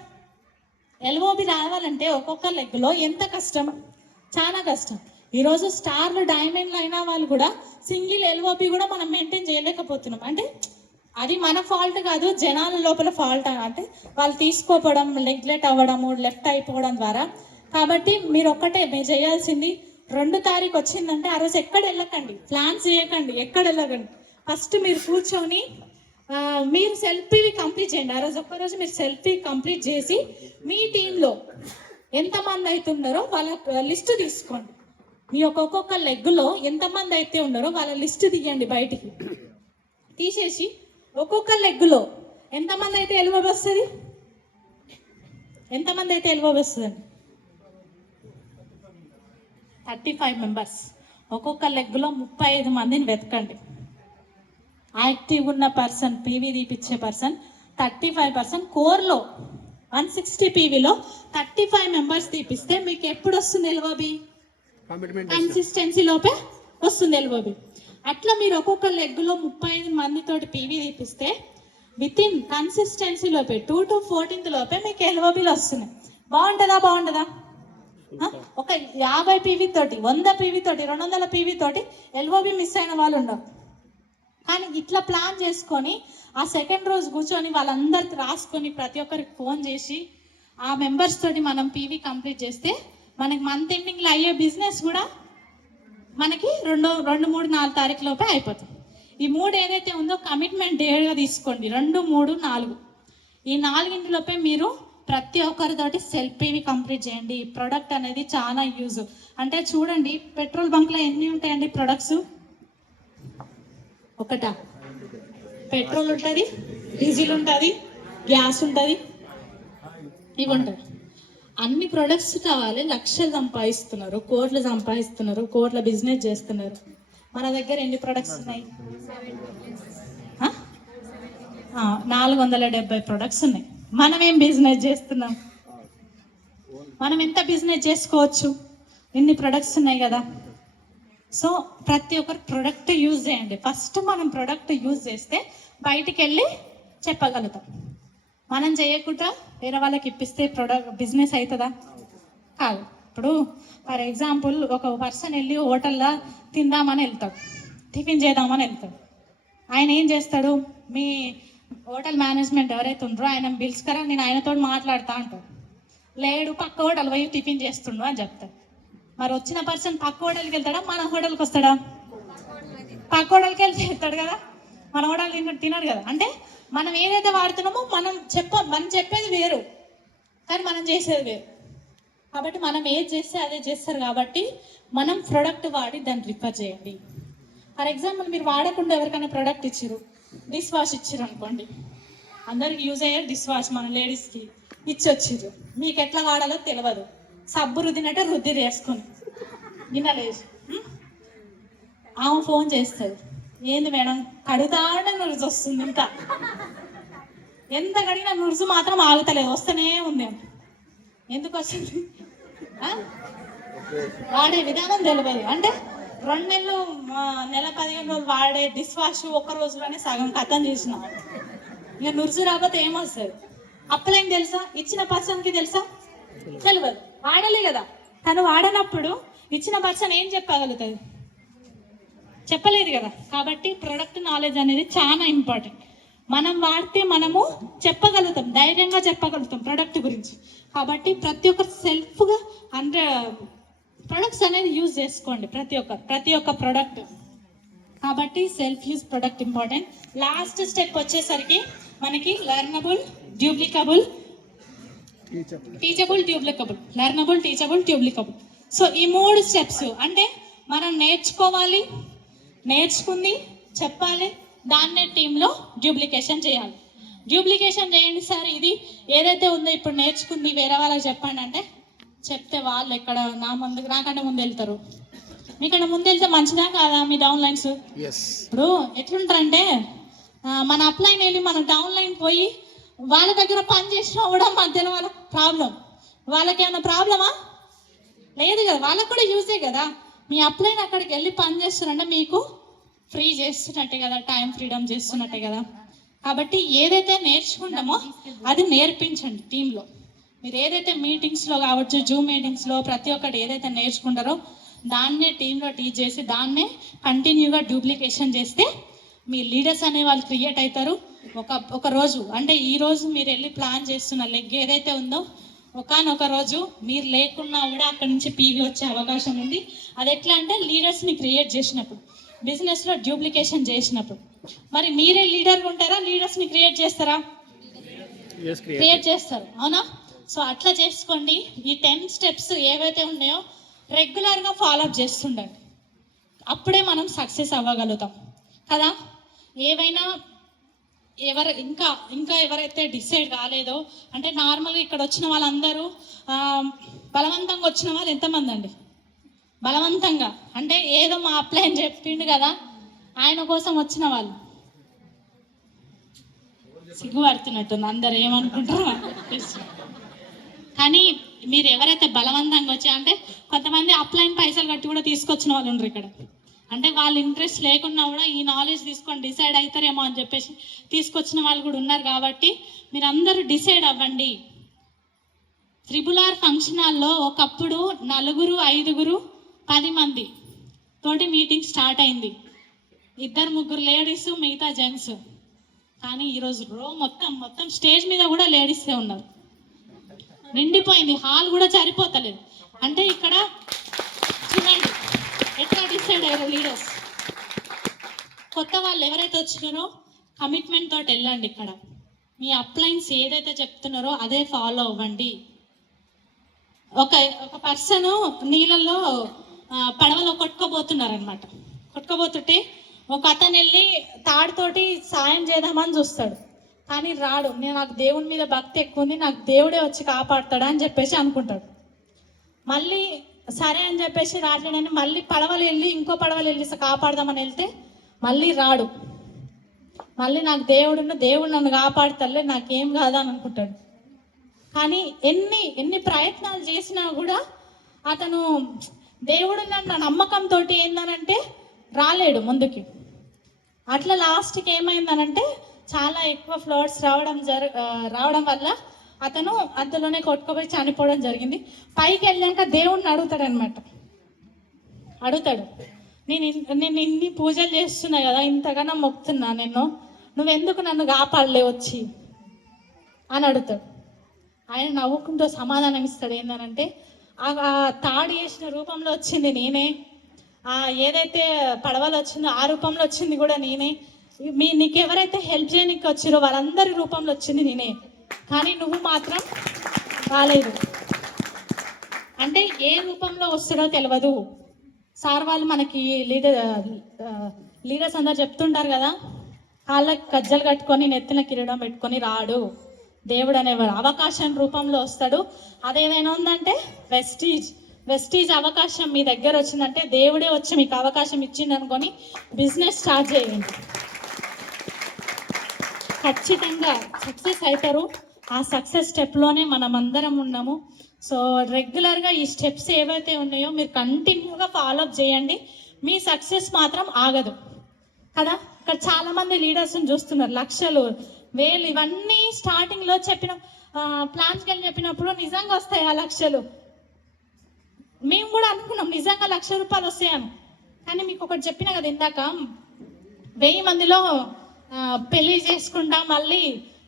ఎల్ఓబి రావాలంటే ఒక్కొక్క లెగ్లో ఎంత కష్టం, చాలా కష్టం. ఈరోజు స్టార్లు డైమండ్లు అయిన వాళ్ళు కూడా సింగిల్ ఎల్ఓబి కూడా మనం మెయింటైన్ చేయలేకపోతున్నాం. అంటే అది మన ఫాల్ట్ కాదు, జనాల లోపల ఫాల్ట్. అంటే వాళ్ళు తీసుకోపోవడం, నెగ్లెక్ట్ అవ్వడము, లెఫ్ట్ అయిపోవడం ద్వారా. కాబట్టి మీరు మీరు చేయాల్సింది 2వ తారీఖు వచ్చిందంటే ఆ రోజు ఎక్కడ వెళ్ళకండి, ప్లాన్స్ చేయకండి, ఎక్కడ వెళ్ళకండి. ఫస్ట్ మీరు కూర్చొని మీరు సెల్ఫీ కంప్లీట్ చేయండి. ఆ రోజు ఒక్కరోజు మీరు సెల్ఫీ కంప్లీట్ చేసి మీ టీంలో ఎంతమంది అయితే ఉన్నారో వాళ్ళ లిస్ట్ తీసుకోండి. మీ ఒక్కొక్క లెగ్లో ఎంతమంది అయితే ఉన్నారో వాళ్ళ లిస్ట్ తీయండి, బయటికి తీసేసి ఒక్కొక్క లెగ్లో ఎంతమంది అయితే ఎల్ఓబి వస్తుంది, ఎంతమంది అయితే ఎల్ఓబి వస్తుందండి? 35 మెంబర్స్. ఒక్కొక్క లెగ్లో 35 మందిని వెతకండి. యాక్టివ్ ఉన్న పర్సన్, పీవీ తీపిచ్చే పర్సన్ 35%. కోర్లో 160 పీవీలో 35 మెంబర్స్ తీపిస్తే మీకు ఎప్పుడు వస్తుంది ఎల్ఓబి? కన్సిస్టెన్సీ లోపే వస్తుంది ఎల్ఓబి. అట్లా మీరు ఒక్కొక్క లెగ్లో 35 మందితోటి పీవీ తీపిస్తే విత్ ఇన్ కన్సిస్టెన్సీ లోపే 2 to 14th లోపే మీకు ఎల్ఓబిలు వస్తున్నాయి. బాగుంటుందా? ఒక 50 పీవీ తోటి, 100 పీవీ తోటి, 200 పీవీ తోటి ఎల్ఓబి మిస్ అయిన వాళ్ళు ఉండరు. కానీ ఇట్లా ప్లాన్ చేసుకొని ఆ 2nd రోజు కూర్చొని వాళ్ళందరికి రాసుకొని ప్రతి ఒక్కరికి ఫోన్ చేసి ఆ మెంబర్స్ తోటి మనం పీవీ కంప్లీట్ చేస్తే మనకి మంత్ ఎండింగ్లో అయ్యే బిజినెస్ కూడా మనకి 2, 3, 4 తారీఖు లోపే అయిపోతుంది. ఈ 3 ఏదైతే ఉందో కమిట్మెంట్ డేగా తీసుకోండి. 2, 3, 4 ఈ 4 మీరు ప్రతి ఒక్కరితోటి సెల్ఫ్ పీవీ కంప్లీట్ చేయండి. ఈ ప్రొడక్ట్ అనేది చాలా యూజ్. అంటే చూడండి, పెట్రోల్ బంక్లో ఎన్ని ఉంటాయండి ప్రొడక్ట్స్? ఒకటా? పెట్రోల్ ఉంటుంది, డీజిల్ ఉంటుంది, గ్యాస్ ఉంటుంది, ఇవి ఉంటుంది. అన్ని ప్రొడక్ట్స్ కావాలి. లక్షలు సంపాదిస్తున్నారు, కోట్లు సంపాదిస్తున్నారు, కోట్ల బిజినెస్ చేస్తున్నారు. మన దగ్గర ఎన్ని ప్రొడక్ట్స్ ఉన్నాయి? 470 ప్రొడక్ట్స్ ఉన్నాయి. మనం ఏం బిజినెస్ చేస్తున్నాం? మనం ఎంత బిజినెస్ చేసుకోవచ్చు? ఇన్ని ప్రొడక్ట్స్ ఉన్నాయి కదా. సో ప్రతి ఒక్కరు ప్రొడక్ట్ యూజ్ చేయండి. ఫస్ట్ మనం ప్రొడక్ట్ యూజ్ చేస్తే బయటికి వెళ్ళి చెప్పగలుగుతాం. మనం చేయకుండా వేరే వాళ్ళకి ఇప్పిస్తే బిజినెస్ అవుతుందా? కాదు. ఇప్పుడు ఫర్ ఎగ్జాంపుల్ ఒక పర్సన్ వెళ్ళి హోటల్లో తిందామని వెళ్తాడు, టిఫిన్ చేద్దామని వెళ్తాడు. ఆయన ఏం చేస్తాడు? మీ హోటల్ మేనేజ్మెంట్ ఎవరైతే ఉన్నారో ఆయన పిలుచుకరా, నేను ఆయనతో మాట్లాడుతా అంటాడు. లేడు, పక్క హోటల్ పోయి టిఫిన్ చేస్తుండు అని చెప్తాడు. మరి వచ్చిన పర్సన్ పక్క హోటల్కి వెళ్తాడా, మన హోటల్కి వస్తాడా? పక్క హోటల్కి వెళ్ళి చేస్తాడు కదా, మన హోటల్ తినడు కదా. అంటే మనం ఏదైతే వాడుతున్నామో మనం చెప్పేది వేరు, కానీ మనం చేసేది వేరు. కాబట్టి మనం ఏది చేస్తే అదే చేస్తారు. కాబట్టి మనం ప్రొడక్ట్ వాడి దాన్ని రిఫర్ చేయండి. ఫర్ ఎగ్జాంపుల్ మీరు వాడకుండా ఎవరికైనా ప్రొడక్ట్ ఇచ్చారు, డిష్ వాష్ ఇచ్చారు అనుకోండి, అందరికి యూజ్ అయ్యే డిష్ వాష్ మన లేడీస్కి ఇచ్చొచ్చిర్రు. మీకు ఎట్లా వాడాలో తెలియదు, సబ్బు రుద్దినట్టే రుద్ది వేసుకొని గిన్నెలేసి ఆమె ఫోన్ చేస్తుంది, ఏంది మేడం కడుగుతానే నురుజు వస్తుంది, ఇంకా ఎంత కడిగినా నురుజు మాత్రం ఆగుతలేదు, వస్తూనే ఉంది. ఎందుకు వచ్చింది? వాడే విధానం తెలియదు. అంటే 2 నెలలు నెల 15 రోజులు వాడే డిష్ వాష్ ఒక్క రోజులోనే సగం కథం చేసిన. ఇక నురుజు రాకపోతే ఏమొస్తుంది? అప్లైన్ తెలుసా? ఇచ్చిన పర్సన్కి తెలుసా? తెలియదు, వాడలే కదా. తను వాడనప్పుడు ఇచ్చిన పర్సన్ ఏం చెప్పగలుగుతుంది? చెప్పలేదు కదా. కాబట్టి ప్రొడక్ట్ నాలెడ్జ్ అనేది చాలా ఇంపార్టెంట్. మనం వాడితే మనము చెప్పగలుగుతాం, ధైర్యంగా చెప్పగలుగుతాం ప్రొడక్ట్ గురించి. కాబట్టి ప్రతి ఒక్కరు సెల్ఫ్గా ప్రొడక్ట్స్ అనేది యూజ్ చేసుకోండి, ప్రతి ఒక్క ప్రొడక్ట్. కాబట్టి self use product important. Last step వచ్చేసరికి మనకి learnable, duplicable, teachable, duplicable. Learnable, teachable, duplicable. So ఈ 3 స్టెప్స్ అంటే మనం నేర్చుకోవాలి, నేర్చుకుంది చెప్పాలి, దాన్నే టీంలో డ్యూప్లికేషన్ చేయాలి. డ్యూప్లికేషన్ చేయండి సార్, ఇది ఏదైతే ఉందో ఇప్పుడు నేర్చుకుంది వేరే వాళ్ళకి చెప్పండి అంటే చెప్తే వాళ్ళు ఎక్కడ నాకంటే ముందు వెళ్తారు. మీకన్నా ముందు వెళ్తే మంచిదా కాదా మీ డౌన్ లైన్స్? ఇప్పుడు ఎట్లుంటారంటే మన అప్లైన్ వెళ్ళి మన డౌన్ లైన్ పోయి వాళ్ళ దగ్గర పని చేసినా కూడా మధ్యలో వాళ్ళ ప్రాబ్లం. వాళ్ళకి ఏమైనా ప్రాబ్లమా? లేదు కదా, వాళ్ళకు కూడా యూజే కదా. మీ అప్లైన్ అక్కడికి వెళ్ళి పని చేస్తున్నారంటే మీకు ఫ్రీ చేస్తున్నట్టే కదా, టైం ఫ్రీడమ్ చేస్తున్నట్టే కదా. కాబట్టి ఏదైతే నేర్చుకుంటామో అది నేర్పించండి టీంలో. మీరు ఏదైతే మీటింగ్స్లో కావచ్చు, జూమ్ మీటింగ్స్లో ప్రతి ఒక్కటి ఏదైతే నేర్చుకుంటారో దాన్నే టీంలో టీచ్ చేసి దాన్నే కంటిన్యూగా డ్యూప్లికేషన్ చేస్తే మీ లీడర్స్ అనే వాళ్ళు క్రియేట్ అవుతారు. ఒక రోజు అంటే ఈ రోజు మీరు వెళ్ళి ప్లాన్ చేస్తున్న లెగ్ ఏదైతే ఉందో ఒకానొక రోజు మీరు లేకున్నా కూడా అక్కడి నుంచి పీవీ వచ్చే అవకాశం ఉంది. అది ఎట్లా అంటే లీడర్స్ని క్రియేట్ చేసినప్పుడు, బిజినెస్లో డ్యూప్లికేషన్ చేసినప్పుడు. మరి మీరే లీడర్గా ఉంటారా, లీడర్స్ని క్రియేట్ చేస్తారా? క్రియేట్ చేస్తారు, అవునా? సో అట్లా చేసుకోండి. ఈ 10 స్టెప్స్ ఏవైతే ఉన్నాయో రెగ్యులర్గా ఫాలోఅప్ చేస్తుండండి, అప్పుడే మనం సక్సెస్ అవ్వగలుగుతాం కదా. ఏవైనా ఇంకా ఎవరైతే డిసైడ్ కాలేదో అంటే నార్మల్గా ఇక్కడ వచ్చిన వాళ్ళందరూ బలవంతంగా వచ్చిన వాళ్ళు ఎంతమంది అండి? బలవంతంగా అంటే ఏదో మా అప్లైన్ చెప్పిండు కదా ఆయన కోసం వచ్చిన వాళ్ళు సిగ్గుపడుతున్నట్టుంది, అందరు ఏమనుకుంటారో. కానీ మీరు ఎవరైతే బలవంతంగా వచ్చా అంటే కొంతమంది అప్లైన్ పైసలు కట్టి కూడా తీసుకొచ్చిన వాళ్ళు ఉండరు ఇక్కడ. అంటే వాళ్ళు ఇంట్రెస్ట్ లేకున్నా కూడా ఈ నాలెడ్జ్ తీసుకొని డిసైడ్ అవుతారేమో అని చెప్పేసి తీసుకొచ్చిన వాళ్ళు కూడా ఉన్నారు. కాబట్టి మీరు అందరూ డిసైడ్ అవ్వండి. 3R ఫంక్షన్ హాల్లో ఒకప్పుడు 4, 5, 10 మంది తోటి మీటింగ్ స్టార్ట్ అయింది. 2, 3 లేడీస్, మిగతా జెంట్స్. కానీ ఈరోజు మొత్తం స్టేజ్ మీద కూడా లేడీసే ఉన్నారు, నిండిపోయింది, హాల్ కూడా సరిపోతలేదు. అంటే ఇక్కడ చూడండి ఎట్లా డిసైడ్ అయ్యారు లీడర్స్. కొత్త వాళ్ళు ఎవరైతే వచ్చినారో కమిట్మెంట్ తోటి వెళ్ళండి. ఇక్కడ మీ అప్లైన్స్ ఏదైతే చెప్తున్నారో అదే ఫాలో అవ్వండి. ఒక పర్సన్ నీళ్ళల్లో పడవలో కొట్టుకోబోతున్నారనమాట. కొట్టుకోబోతుంటే ఒక అతను వెళ్ళి తాడుతోటి సాయం చేద్దామని చూస్తాడు, కానీ రాడు. నాకు దేవుని మీద భక్తి ఎక్కువ ఉంది, నాకు దేవుడే వచ్చి కాపాడుతాడా అని చెప్పేసి అనుకుంటాడు. మళ్ళీ సరే అని చెప్పేసి రాట్లేడని మళ్ళీ పడవలు వెళ్ళి ఇంకో పడవలు వెళ్ళి కాపాడదామని వెళ్తే మళ్ళీ రాడు. మళ్ళీ నాకు దేవుడు నన్ను కాపాడుతాడులే, నాకేం కాదా అని అనుకుంటాడు. కానీ ఎన్ని ప్రయత్నాలు చేసినా కూడా అతను దేవుడు నన్ను నమ్మకంతో ఏందనంటే రాలేడు ముందుకి. అట్లా లాస్ట్కి ఏమైందనంటే చాలా ఎక్కువ ఫ్లడ్స్ రావడం వల్ల అతను అందులోనే కొట్టుకుపోయి చనిపోవడం జరిగింది. పైకి వెళ్ళాక దేవుణ్ణి అడుగుతాడు, నేను ఇన్ని పూజలు చేస్తున్నా కదా, ఇంతగానో మొక్కుతున్నా, నువ్వెందుకు నన్ను కాపాడలే వచ్చి అని అడుగుతాడు. ఆయన నవ్వుకుంటూ సమాధానం ఇస్తాడు, ఏంటనంటే ఆ తాడు చేసిన రూపంలో వచ్చింది నేనే, ఏదైతే పడవలు వచ్చిందో ఆ రూపంలో వచ్చింది కూడా నేనే, నీకు ఎవరైతే హెల్ప్ చేయడానికి వచ్చిరో వాళ్ళందరి రూపంలో వచ్చింది నేనే, కానీ నువ్వు మాత్రం రాలేదు. అంటే ఏ రూపంలో వస్తాడో తెలియదు. సార్ వాళ్ళు మనకి లీడర్స్ అందరు చెప్తుంటారు కదా, కాళ్ళకి గజ్జలు కట్టుకొని నెత్తిన కిరీటం పెట్టుకొని రాడు దేవుడు అనేవాడు, అవకాశం రూపంలో వస్తాడు. అదేదైనా ఉందంటే వెస్టీజ్, వెస్టీజ్ అవకాశం మీ దగ్గర వచ్చిందంటే దేవుడే వచ్చి మీకు అవకాశం ఇచ్చింది అనుకొని బిజినెస్ స్టార్ట్ చేయండి, ఖచ్చితంగా సక్సెస్ అవుతారు. ఆ సక్సెస్ స్టెప్లోనే మనం అందరం ఉన్నాము. సో రెగ్యులర్గా ఈ స్టెప్స్ ఏవైతే ఉన్నాయో మీరు కంటిన్యూగా ఫాలోఅప్ చేయండి, మీ సక్సెస్ మాత్రం ఆగదు కదా. ఇక్కడ చాలామంది లీడర్స్ని చూస్తున్నారు, లక్షలు వేలు ఇవన్నీ స్టార్టింగ్లో చెప్పిన ప్లాన్స్కి వెళ్ళి చెప్పినప్పుడు నిజంగా వస్తాయి ఆ లక్షలు. మేము కూడా అనుకున్నాం నిజంగా ₹1,00,000 వస్తాయని. కానీ మీకు ఒకటి చెప్పిన కదా ఇందాక, 1000 మందిలో పెళ్ళి చేసుకుంటా, మళ్ళీ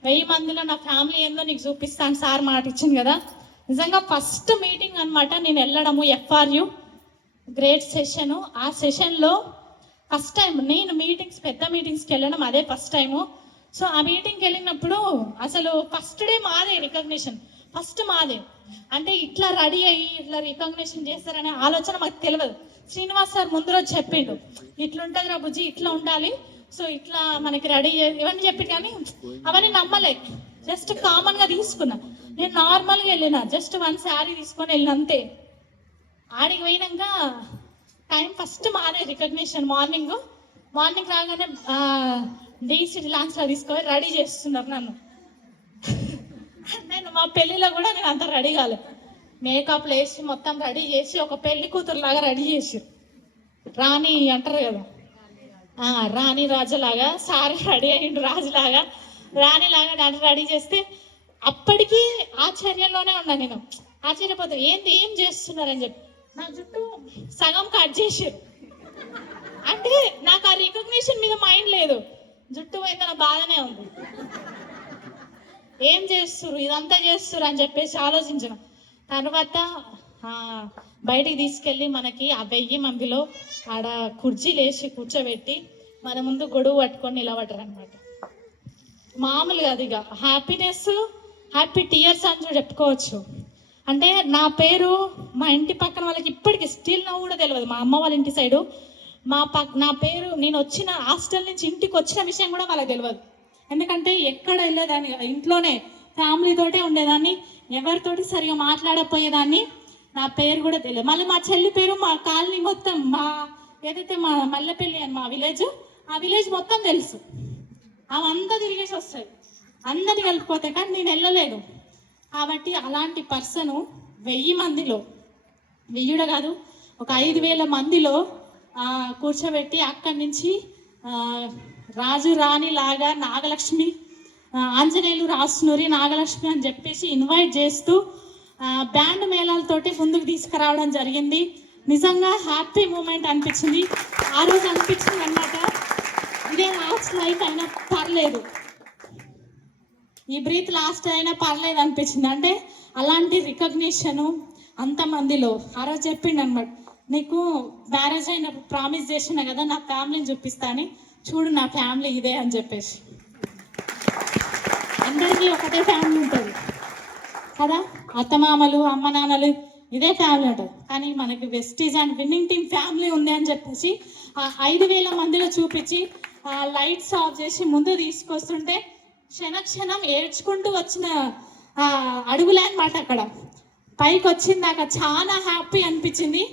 1000 మందిలో నా ఫ్యామిలీ ఏందో నీకు చూపిస్తాను సార్ మాట ఇచ్చింది కదా. నిజంగా ఫస్ట్ మీటింగ్ అనమాట నేను వెళ్ళడము, FRU గ్రేట్ సెషను. ఆ సెషన్లో ఫస్ట్ టైం నేను పెద్ద మీటింగ్స్కి వెళ్ళడం అదే ఫస్ట్ టైము. సో ఆ మీటింగ్కి వెళ్ళినప్పుడు అసలు ఫస్ట్ డే మాదే రికగ్నిషన్, ఫస్ట్ మాదే. అంటే ఇట్లా రెడీ అయ్యి ఇట్లా రికగ్నిషన్ చేస్తారనే ఆలోచన మాకు తెలియదు. శ్రీనివాస్ సార్ ముందు రోజు చెప్పిండు, ఇట్లుంటుంది రా బుజ్జి, ఇట్లా ఉండాలి, సో ఇట్లా మనకి రెడీ ఇవన్నీ చెప్పి, కానీ అవన్నీ నమ్మలే. జస్ట్ కామన్గా తీసుకున్నా. నేను నార్మల్గా వెళ్ళిన, జస్ట్ 1 శారీ తీసుకొని వెళ్ళిన అంతే. ఆడికి పోయినాక టైం ఫస్ట్ మాదే రికగ్నిషన్. మార్నింగ్ రాగానే డీసీ రిలాక్స్లో తీసుకొని రెడీ చేస్తున్నారు నన్ను. నేను మా పెళ్ళిలో కూడా నేను అంత రెడీ కాలేదు, మేకప్లు వేసి మొత్తం రెడీ చేసి ఒక పెళ్లి కూతురులాగా రెడీ చేసి, రాణి అంటారు కదా, రాణి రాజులాగా సారీ రెడీ అయ్యిండు, రాజులాగా రాణిలాగా నన్ను రెడీ చేస్తే అప్పటికీ ఆశ్చర్యంలోనే ఉన్నా. నేను ఆశ్చర్యపోతే ఏం చేస్తున్నారని చెప్పి నా జుట్టు సగం కట్ చేసారు. అంటే నాకు ఆ రికగ్నిషన్ మీద మైండ్ లేదు, జుట్టు పోయిందన్న బాధనే ఉంది. ఏం చేస్తున్నారు, ఇదంతా చేస్తున్నారు అని చెప్పేసి ఆలోచించిన తర్వాత బయటికి తీసుకెళ్ళి మనకి ఆ 1000 మందిలో ఆడ కుర్చీలు వేసి కూర్చోబెట్టి మన ముందు గొడుగు పట్టుకొని నిలబడరు అనమాట. మామూలుగా అది ఇక హ్యాపీ టీయర్స్ అని చెప్పుకోవచ్చు. అంటే నా పేరు మా ఇంటి పక్కన వాళ్ళకి ఇప్పటికి స్టిల్ నా కూడా తెలియదు, మా అమ్మ వాళ్ళ ఇంటి సైడు నా పేరు, నేను వచ్చిన హాస్టల్ నుంచి ఇంటికి వచ్చిన విషయం కూడా వాళ్ళకి తెలియదు. ఎందుకంటే ఎక్కడ వెళ్ళేదాన్ని, ఇంట్లోనే ఫ్యామిలీతోటే ఉండేదాన్ని, ఎవరితోటి సరిగా మాట్లాడకపోయేదాన్ని, నా పేరు కూడా తెలియదు. మళ్ళీ మా చెల్లి పేరు మా కాలనీ మొత్తం, ఏదైతే మా మల్లెపల్లి అని మా విలేజ్, ఆ విలేజ్ మొత్తం తెలుసు. అవంతా తిరిగేసి వస్తాయి, అందరిని కలిపిపోతాయి, కానీ నేను వెళ్ళలేదు. కాబట్టి అలాంటి పర్సను 1000 మందిలో, 1000 కాదు ఒక 5000 మందిలో కూర్చోబెట్టి అక్కడి నుంచి రాజు రాణి లాగా నాగలక్ష్మి, ఆంజనేయులు రాసునూరి నాగలక్ష్మి అని చెప్పేసి ఇన్వైట్ చేస్తూ బ్యాండ్ మేళాలతోటి ముందుకు తీసుకురావడం జరిగింది. నిజంగా హ్యాపీ మూమెంట్ అనిపించింది ఆ రోజు, అనిపించింది అన్నమాట ఇదే లాస్ట్ లైఫ్ అయినా పర్లేదు, ఈ బ్రీత్ లాస్ట్ అయినా పర్లేదు అనిపించింది. అంటే అలాంటి రికగ్నిషను అంతమందిలో. ఆ రోజు చెప్పిండు అనమాట, నీకు మ్యారేజ్ అయినప్పుడు ప్రామిస్ చేసిన కదా నా ఫ్యామిలీని చూపిస్తాను, చూడు నా ఫ్యామిలీ ఇదే అని చెప్పేసి. అందరికీ ఒకటే ఫ్యామిలీ ఉంటుంది కదా, అత్తమామలు అమ్మ నాన్నలు ఇదే ఫ్యామిలీ ఉంటుంది. కానీ మనకి Vestige and winning team family ఉంది అని చెప్పేసి 5000 మందిలో చూపించి లైట్స్ ఆఫ్ చేసి ముందు తీసుకొస్తుంటే క్షణం ఏడ్చుకుంటూ వచ్చిన అడుగులే అనమాట. అక్కడ పైకి వచ్చింది నాకు చాలా హ్యాపీ అనిపించింది.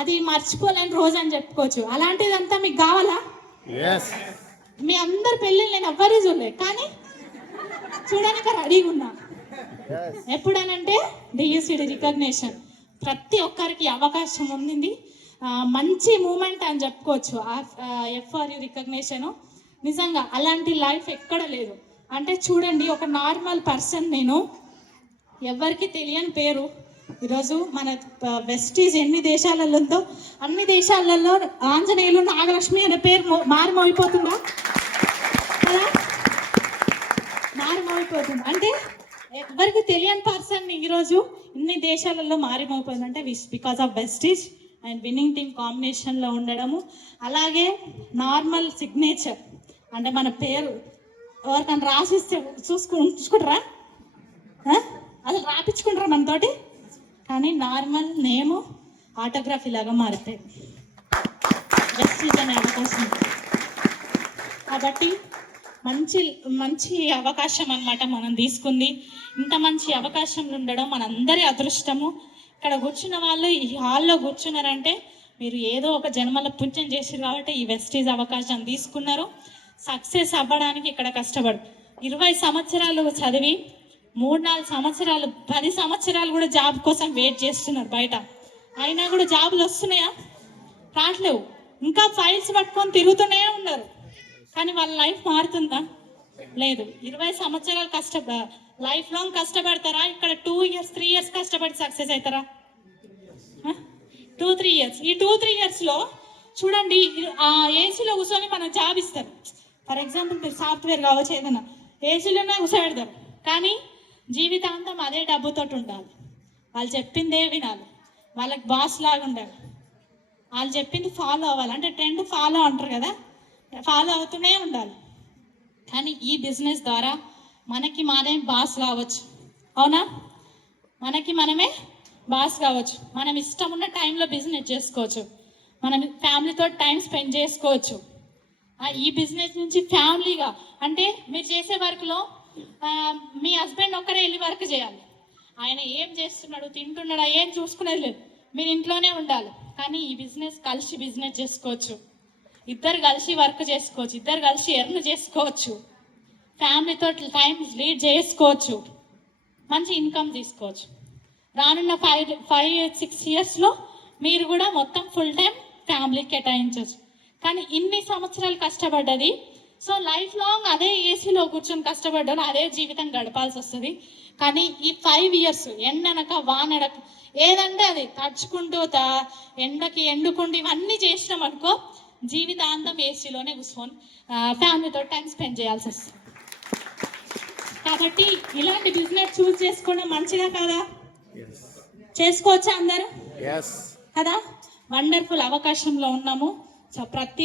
అది మర్చిపోలేని రోజు అని చెప్పుకోవచ్చు. అలాంటిదంతా మీకు కావాలా? మీ అందరి పెళ్ళిళ్ళు నేను ఎవ్వరీ చూడలేదు, కానీ చూడడానికి రెడీగా ఉన్నా. ఎప్పుడనంటే డిఎస్సిడి రికగ్నిషన్ ప్రతి ఒక్కరికి అవకాశం ఉంది, మంచి మూమెంట్ అని చెప్పుకోవచ్చు. FRU రికగ్నిషను నిజంగా అలాంటి లైఫ్ ఎక్కడ లేదు. అంటే చూడండి, ఒక నార్మల్ పర్సన్, నేను ఎవరికి తెలియని పేరు, ఈరోజు మన వెస్టీజ్ ఎన్ని దేశాలలో ఉందో అన్ని దేశాలలో ఆంజనేయులు నాగలక్ష్మి అనే పేరు మారుమోగిపోతుందా? మారుమోగిపోతుంది. అంటే ఎవరికి తెలియని పర్సన్ ఈరోజు ఇన్ని దేశాలలో మారిమోగిపోతుంది. అంటే because of Vestige and winning team కాంబినేషన్లో ఉండడము. అలాగే నార్మల్ సిగ్నేచర్, అంటే మన పేరు ఎవరికైనా రాసిస్తే ఉంచుకుంటారా? అసలు రాపించుకుంటారా మనతోటి? కానీ నార్మల్ నేము ఆటోగ్రఫీ లాగా మారుతాయి వెస్టీజ్ అనే అవకాశం. కాబట్టి మంచి అవకాశం అన్నమాట మనం తీసుకుంది. ఇంత మంచి అవకాశం ఉండడం మనందరి అదృష్టము. ఇక్కడ కూర్చున్న వాళ్ళు ఈ హాల్లో కూర్చున్నారంటే మీరు ఏదో ఒక జన్మల పుణ్యం చేసారు కాబట్టి ఈ వెస్టీజ్ అవకాశం తీసుకున్నారు. సక్సెస్ అవ్వడానికి ఇక్కడ కష్టపడు 20 సంవత్సరాలు చదివి 3-4 సంవత్సరాలు 10 సంవత్సరాలు కూడా జాబ్ కోసం వెయిట్ చేస్తున్నారు బయట. అయినా కూడా జాబులు వస్తున్నాయా? రావట్లేవు. ఇంకా ఫైల్స్ పట్టుకొని తిరుగుతూనే ఉన్నారు. కానీ వాళ్ళ లైఫ్ మారుతుందా? లేదు. 20 సంవత్సరాలు లైఫ్ లాంగ్ కష్టపడతారా? ఇక్కడ 2 years 3 years కష్టపడి సక్సెస్ అవుతారా? 2-3 years. ఈ 2-3 yearsలో చూడండి, ఆ ఏసీలో కూర్చొని మనకు జాబ్ ఇస్తారు. ఫర్ ఎగ్జాంపుల్ మీరు సాఫ్ట్వేర్ కావచ్చు, ఏదైనా ఏసీలోనే కూర్చోబెడతారు. కానీ జీవితాంతం అదే డబ్బుతో ఉండాలి. వాళ్ళు చెప్పిందే వినాలి. వాళ్ళకి బాస్ లాగా ఉండాలి. వాళ్ళు చెప్పింది ఫాలో అవ్వాలి. అంటే ట్రెండ్ ఫాలో అంటారు కదా, ఫాలో అవుతూనే ఉండాలి. కానీ ఈ బిజినెస్ ద్వారా మనకి మనమే బాస్ కావచ్చు. అవునా? మనకి మనమే బాస్ కావచ్చు. మనం ఇష్టం ఉన్న టైంలో బిజినెస్ చేసుకోవచ్చు. మనం ఫ్యామిలీతో టైం స్పెండ్ చేసుకోవచ్చు. ఈ బిజినెస్ నుంచి ఫ్యామిలీగా, అంటే మీరు చేసే వర్క్లో మీ హస్బెండ్ ఒక్కరే వెళ్ళి వర్క్ చేయాలి. ఆయన ఏం చేస్తున్నాడు, తింటున్నాడా ఏం చూసుకునేది లేదు. మీరు ఇంట్లోనే ఉండాలి. కానీ ఈ బిజినెస్ కలిసి బిజినెస్ చేసుకోవచ్చు. ఇద్దరు కలిసి వర్క్ చేసుకోవచ్చు. ఇద్దరు కలిసి ఎర్న్ చేసుకోవచ్చు. ఫ్యామిలీతో టైం లీడ్ చేసుకోవచ్చు. మంచి ఇన్కమ్ తీసుకోవచ్చు. రానున్న 5-6 yearsలో మీరు కూడా మొత్తం ఫుల్ టైం ఫ్యామిలీకి కేటాయించవచ్చు. కానీ ఇన్ని సంవత్సరాలు కష్టపడ్డది, సో లైఫ్ లాంగ్ అదే ఏసీలో కూర్చొని కష్టపడ్డారు, అదే జీవితం గడపాల్సి వస్తుంది. కానీ ఈ 5 years ఎండనక వానడక ఏదంటే అది తడుచుకుంటూ ఎండకి ఎండుకుంటూ ఇవన్నీ చేసినాం అనుకో, జీవితాంతం ఏసీలోనే కూర్చొని ఫ్యామిలీతో టైం స్పెండ్ చేయాల్సి వస్తుంది. కాబట్టి ఇలాంటి బిజినెస్ చూస్ చేసుకోవడం మంచిదా కాదా? చేసుకోవచ్చా అందరూ? కదా. వండర్ఫుల్ అవకాశంలో ఉన్నాము. సో ప్రతి